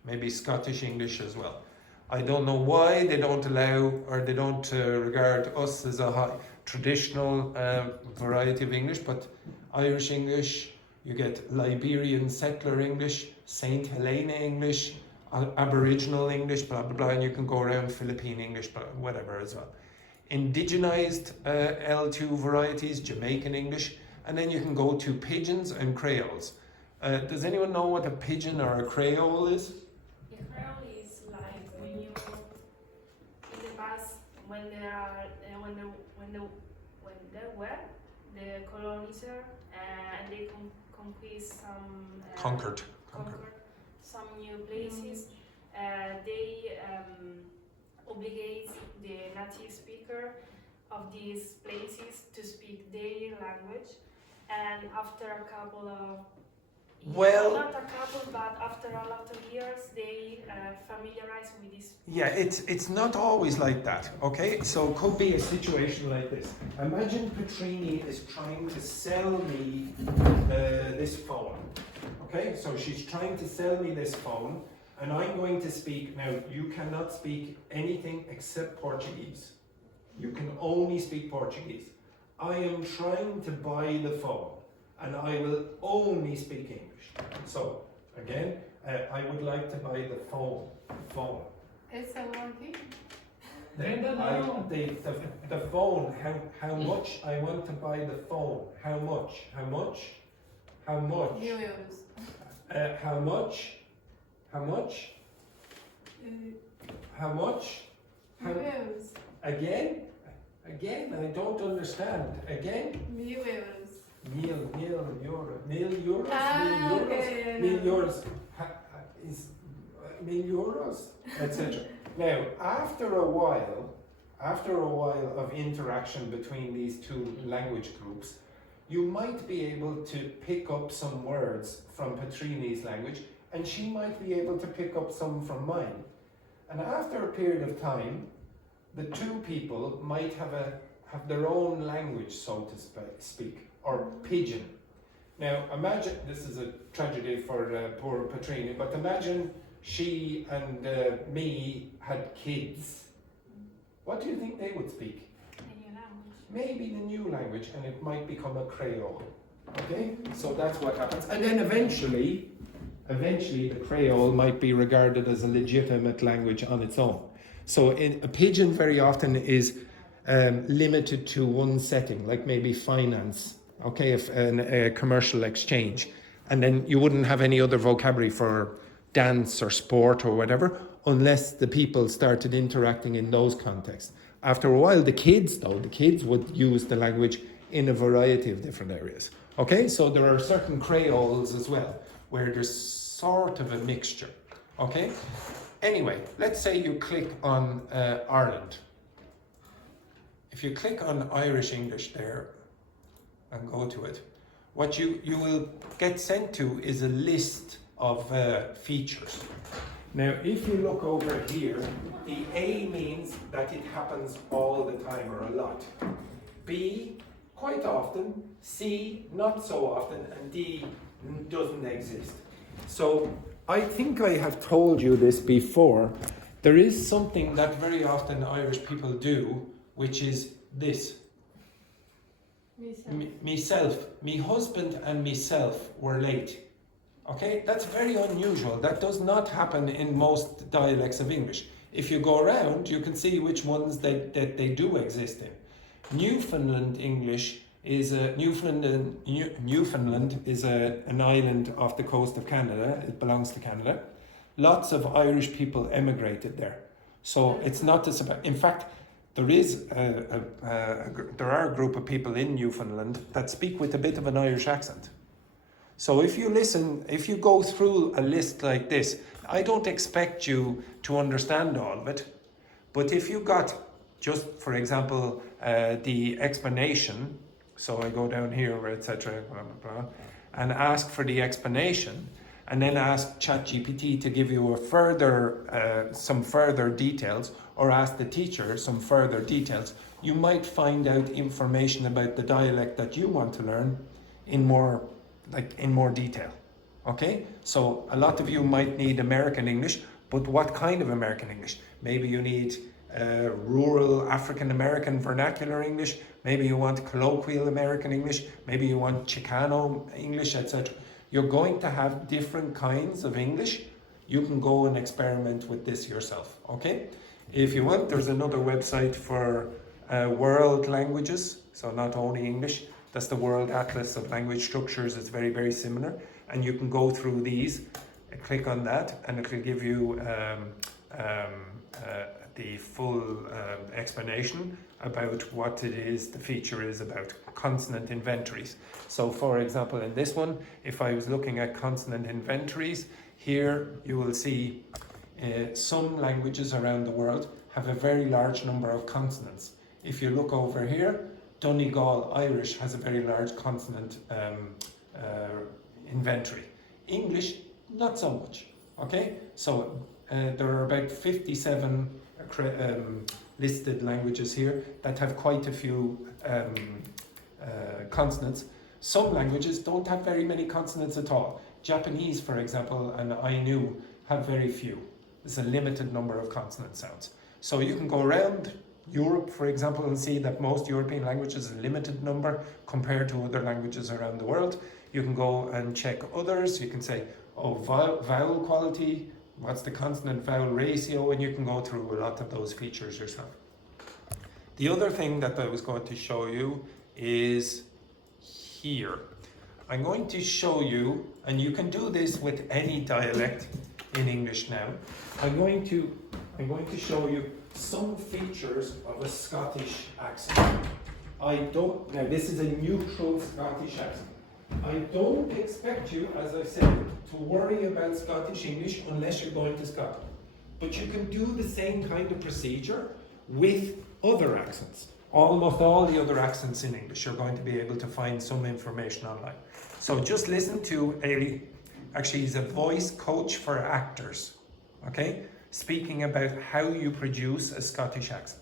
maybe Scottish English as well. I don't know why they don't allow or they don't regard us as a traditional variety of English, but Irish English, you get Liberian settler English, Saint Helena English, Aboriginal English, blah blah blah, and you can go around Philippine English, but whatever as well. Indigenized L2 varieties, Jamaican English, and then you can go to pidgins and creoles. Does anyone know what a pidgin or a creole is? The Creole is like when you, in the past, when there are, when there were the colonizer and they conquist some Conquered. some new places, they obligate the native speaker of these places to speak their language, and after a couple of Well, not a couple, but after a lot of years, they familiarize with this. yeah, it's not always like that, okay? So it could be a situation like this. Imagine Petrini is trying to sell me this phone, okay? So she's trying to sell me this phone, and I'm going to speak, now you cannot speak anything except Portuguese. You can only speak Portuguese. I am trying to buy the phone, and I will only speak English. So, again, I would like to buy the phone. It's a working. The phone, how much I want to buy the phone. How much? Euros. How much? Euros. Again, I don't understand. Again? Euros. Mil euros. Okay. Mil euros. Mil euros, etc. Now, after a while of interaction between these two language groups, you might be able to pick up some words from Petrini's language, and she might be able to pick up some from mine. And after a period of time, the two people might have their own language, so to speak, or pidgin. Now imagine, this is a tragedy for poor Petrini, but imagine she and me had kids. What do you think they would speak? Maybe the new language, and it might become a Creole. Okay, so that's what happens. And then eventually the Creole might be regarded as a legitimate language on its own. So a pidgin very often is limited to one setting, like maybe finance, okay, if a commercial exchange. And then you wouldn't have any other vocabulary for dance or sport or whatever, unless the people started interacting in those contexts. After a while, the kids would use the language in a variety of different areas. Okay, so there are certain creoles as well, where there's sort of a mixture. Okay, anyway, let's say you click on Ireland. If you click on Irish English there and go to it, what you will get sent to is a list of features. Now, if you look over here, the A means that it happens all the time or a lot. B, quite often. C, not so often. And D, doesn't exist. So, I think I have told you this before. There is something that very often Irish people do, which is this. Myself. Me husband and myself were late. Okay, that's very unusual. That does not happen in most dialects of English. If you go around, you can see which ones that they do exist in. Newfoundland English is Newfoundland is an island off the coast of Canada. It belongs to Canada. Lots of Irish people emigrated there, so it's not a surprise. In fact, there are a group of people in Newfoundland that speak with a bit of an Irish accent. So if you go through a list like this, I don't expect you to understand all of it, but if you got just, for example, the explanation, so I go down here, etc., blah, blah, blah, and ask for the explanation, and then ask ChatGPT to give you some further details, or ask the teacher some further details, you might find out information about the dialect that you want to learn in more detail. Okay, so a lot of you might need American English, But what kind of American English? Maybe you need rural African American vernacular English. Maybe you want colloquial American English. Maybe you want Chicano English, etc. You're going to have different kinds of English. You can go and experiment with this yourself, okay? If you want, there's another website for world languages, so not only English. That's the World Atlas of Language Structures. It's very, very similar. And you can go through these, click on that, and it will give you the full explanation about what it is, the feature is about consonant inventories. So for example, in this one, if I was looking at consonant inventories, here you will see some languages around the world have a very large number of consonants. If you look over here, Donegal Irish has a very large consonant inventory. English, not so much, okay? So there are about 57 listed languages here that have quite a few consonants. Some languages don't have very many consonants at all. Japanese, for example, and Ainu have very few. There's a limited number of consonant sounds. So you can go around Europe, for example, and see that most European languages are a limited number compared to other languages around the world. You can go and check others. You can say, oh, vowel quality, what's the consonant vowel ratio, and you can go through a lot of those features yourself. The other thing that I was going to show you is here. I'm going to show you, and you can do this with any dialect in English now. I'm going to show you some features of a Scottish accent. Now this is a neutral Scottish accent. I don't expect you, as I said, to worry about Scottish English unless you're going to Scotland. But you can do the same kind of procedure with other accents. Almost all the other accents in English, you're going to be able to find some information online. So just listen to actually he's a voice coach for actors, okay? Speaking about how you produce a Scottish accent.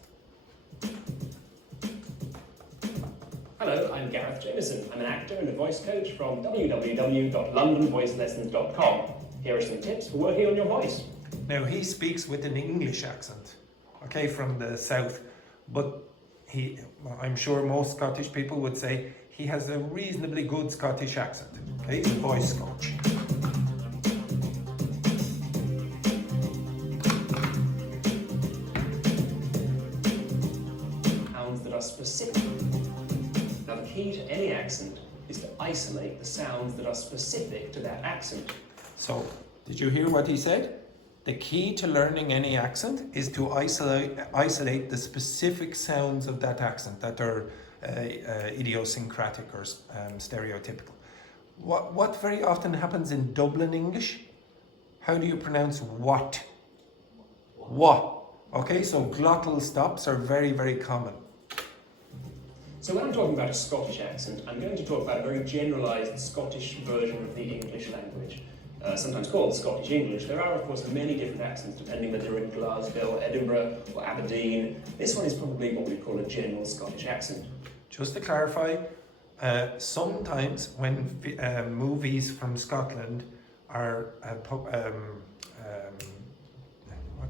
Hello, I'm Gareth Jameson. I'm an actor and a voice coach from www.londonvoicelessons.com. Here are some tips for working on your voice. Now he speaks with an English accent, okay, from the south, but I'm sure most Scottish people would say he has a reasonably good Scottish accent. Okay, he's a voice coach. Sounds that are specific. Now the key to any accent is to isolate the sounds that are specific to that accent. So, did you hear what he said? The key to learning any accent is to isolate the specific sounds of that accent that are idiosyncratic or stereotypical. What very often happens in Dublin English? How do you pronounce what? What. Okay, so glottal stops are very, very common. So when I'm talking about a Scottish accent, I'm going to talk about a very generalised Scottish version of the English language. Sometimes called Scottish English. There are, of course, many different accents depending whether you're in Glasgow, Edinburgh or Aberdeen. This one is probably what we call a general Scottish accent. Just to clarify, sometimes when movies from Scotland are,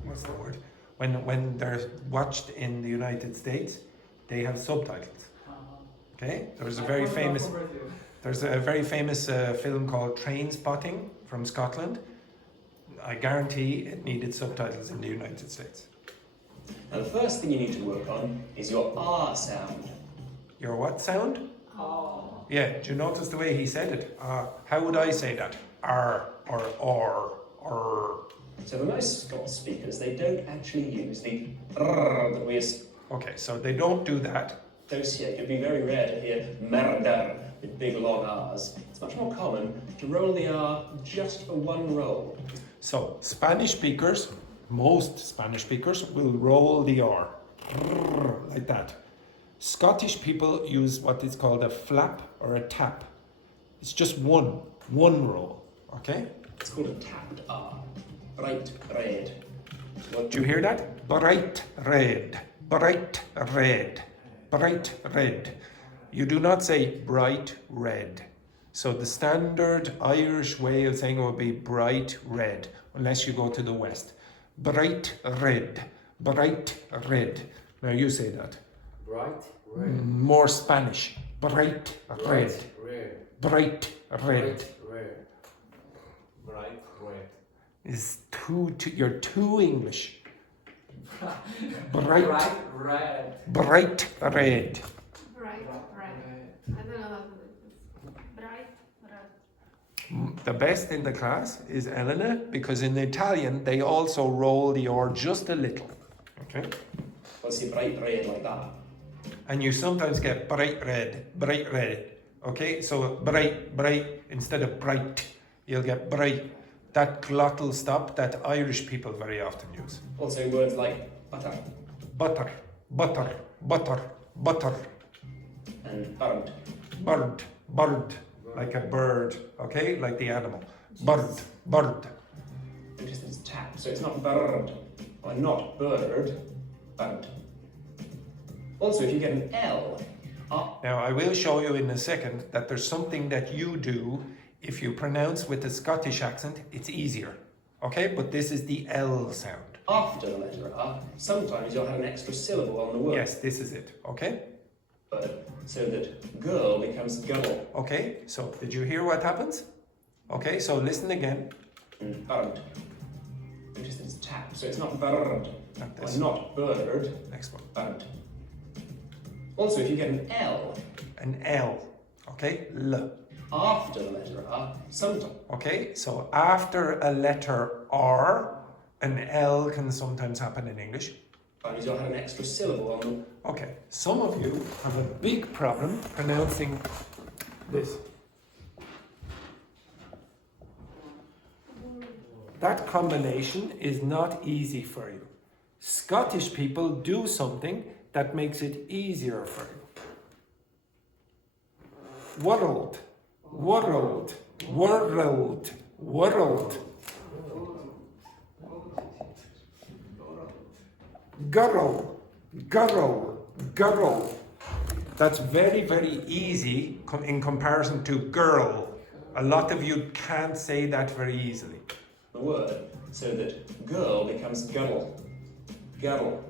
what's the word? When they're watched in the United States, they have subtitles. Okay, there's a very famous film called Train Spotting from Scotland. I guarantee it needed subtitles in the United States. Now the first thing you need to work on is your R sound. Your what sound? Oh. Yeah, do you notice the way he said it? How would I say that? R or R. So for most Scots speakers, they don't actually use the R that we Okay, so they don't do that. associate. It would be very rare to hear murder with big long R's. It's much more common to roll the R just for one roll. So Spanish speakers, most Spanish speakers will roll the R like that. Scottish people use what is called a flap or a tap. It's just one roll, okay? It's called a tapped R. Bright red. Do you hear that? Bright red, bright red, bright red. You do not say bright red. So the standard Irish way of saying it would be bright red, unless you go to the West. bright red, bright red. Now you say that. Bright red. More Spanish. Bright red, Red. bright red. Red. Bright red. Is you're too English. Bright Bright, red. bright red. Bright red. I don't know how to do this. Bright red. The best in the class is Elena, because in Italian they also roll the R just a little. Okay? Well, see, bright red like that. And you sometimes get bright red, bright red. Okay? So bright instead of bright, you'll get bright. That glottal stop that Irish people very often use. Also words like butter Butter, butter, butter, butter. and bird. Bird, bird, like a bird, okay? Like the animal. Bird, bird. Notice that it's tap, so it's not bird, or not bird, bird. Also, if you get an L, Now, I will show you in a second that there's something that you do if you pronounce with a Scottish accent, it's easier, okay? But this is the L sound. after the letter R, sometimes you'll have an extra syllable on the word. Yes, this is it, okay? Bird, so that girl becomes gubble. Okay, so did you hear what happens? Okay, so listen again. And bird. Notice that it's tap, so it's not bird, Like or this. not bird, Next one. bird. Also, if you get an L An L, okay? L. after the letter R, sometimes. Okay, so after a letter R, an L can sometimes happen in English. Sometimes you'll have an extra syllable on the. Okay, some of you have a big problem pronouncing this. That combination is not easy for you. Scottish people do something that makes it easier for you. World, world, world, world. Girl, girl, girl. That's very, very easy in comparison to girl. A lot of you can't say that very easily. The word, so that girl becomes guddle, guddle,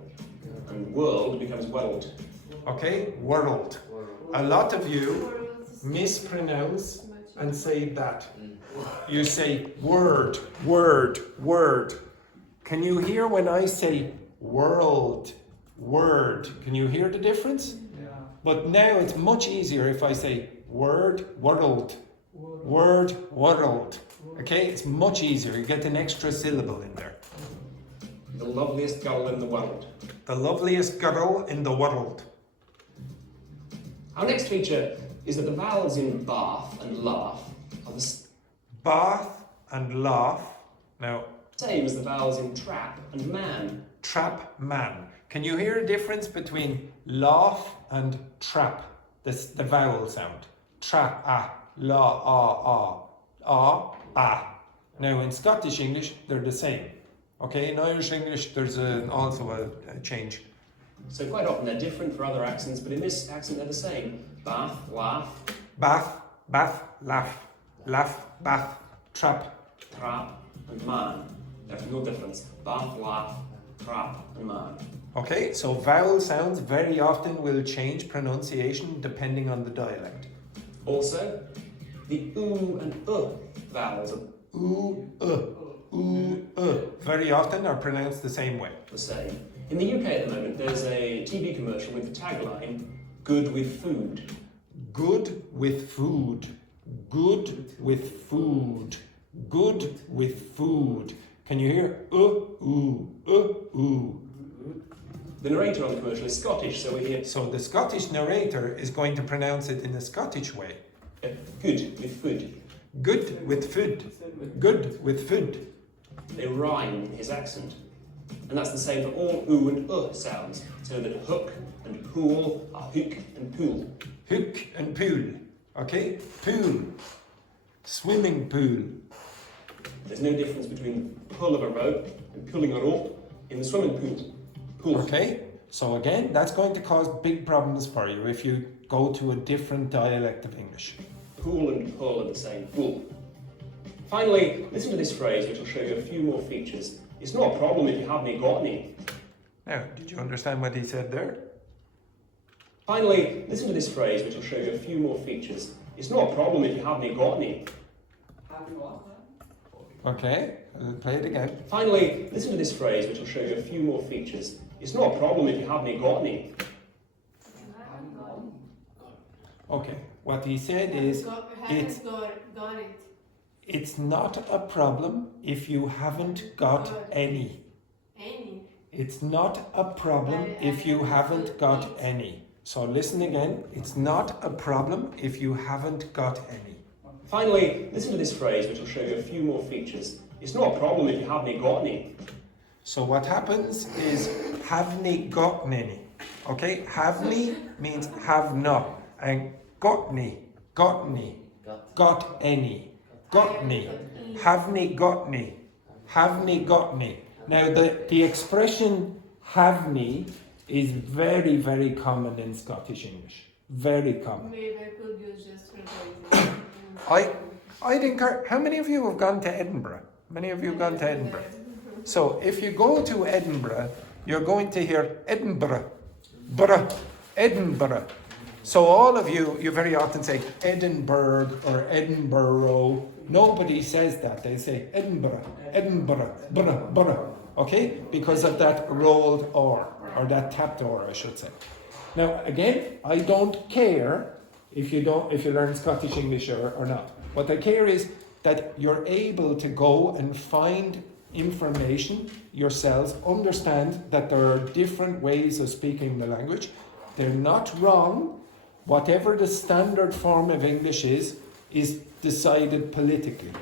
and world becomes world. Okay? World. A lot of you mispronounce and say that. You say word, word, word. Can you hear when I say world, word? Can you hear the difference? Yeah. But now it's much easier if I say word, world, word, world. Okay? It's much easier. You get an extra syllable in there. The loveliest girl in the world. The loveliest girl in the world. Our next feature is that the vowels in bath and laugh are the Bath and laugh. Now, same as the vowels in trap and man. trap man. Can you hear a difference between laugh and trap? The vowel sound. Trap, la, ah. Now in Scottish English, they're the same. Okay, in Irish English, there's also a change. So quite often they're different for other accents, but in this accent they're the same. Bath, laugh, Bath, bath, laugh. Laugh, bath, trap. trap, and man. There's no difference. Bath, laugh, trap, and man. Okay, so vowel sounds very often will change pronunciation depending on the dialect. Also, the oo and vowels are Ooh, very often are pronounced the same way. the same. In the UK at the moment, there's a TV commercial with the tagline, "Good with food." Good with food. Good with food. Good with food. Can you hear? Ooh. The narrator on the commercial is Scottish, so we hear So the Scottish narrator is going to pronounce it in a Scottish way. good with food. Good with food. Good with food. They rhyme in his accent. And that's the same for all oo and sounds, so that hook and pool are hook and pool. Hook and pool. Okay? Pool. Swimming pool. There's no difference between pull of a rope and pulling a rope in the swimming pool. Pool. Okay? So again, that's going to cause big problems for you if you go to a different dialect of English. Pool and pull are the same. Pool. Finally, listen to this phrase, which will show you a few more features. It's not a problem if you haven't got any. Now, did you understand what he said there? Finally, listen to this phrase, which will show you a few more features. It's not a problem if you haven't got any. Okay, I'll play it again. Finally, listen to this phrase, which will show you a few more features. It's not a problem if you haven't got any. Okay, what he said is, it's, got it. it's not a problem if you haven't got any. Any. It's not a problem if you haven't got any. So listen again, it's not a problem if you haven't got any. Finally, listen to this phrase, which will show you a few more features. It's not a problem if you haven't got any. So what happens is, haven't gotten any. Okay, haven't means have not. And got any, got any, got any, got any, haven't got any, haven't got any. Now the expression haven't is very, very common in Scottish English. Very common. Maybe I could use just for I'd encourage, how many of you have gone to Edinburgh? Many of you have gone to Edinburgh. So if you go to Edinburgh, you're going to hear Edinburgh, Edinburgh. So all of you very often say Edinburgh or Edinburgh. Nobody says that. They say Edinburgh, Edinburgh, borough. Okay? Because of that rolled R, or that tapped R, I should say. Now, again, I don't care if you learn Scottish English or not. What I care is that you're able to go and find information yourselves, understand that there are different ways of speaking the language. They're not wrong. Whatever the standard form of English is decided politically.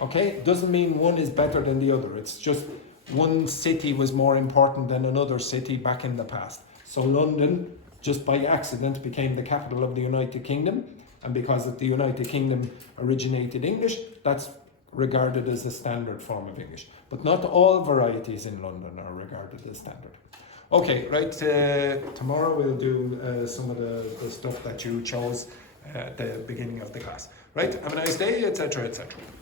Okay? Doesn't mean one is better than the other. It's just one city was more important than another city back in the past. So London, just by accident, became the capital of the United Kingdom. And because the United Kingdom originated English, that's regarded as a standard form of English. But not all varieties in London are regarded as standard. Okay, right, tomorrow we'll do some of the stuff that you chose at the beginning of the class. Right, have a nice day, etc., etc.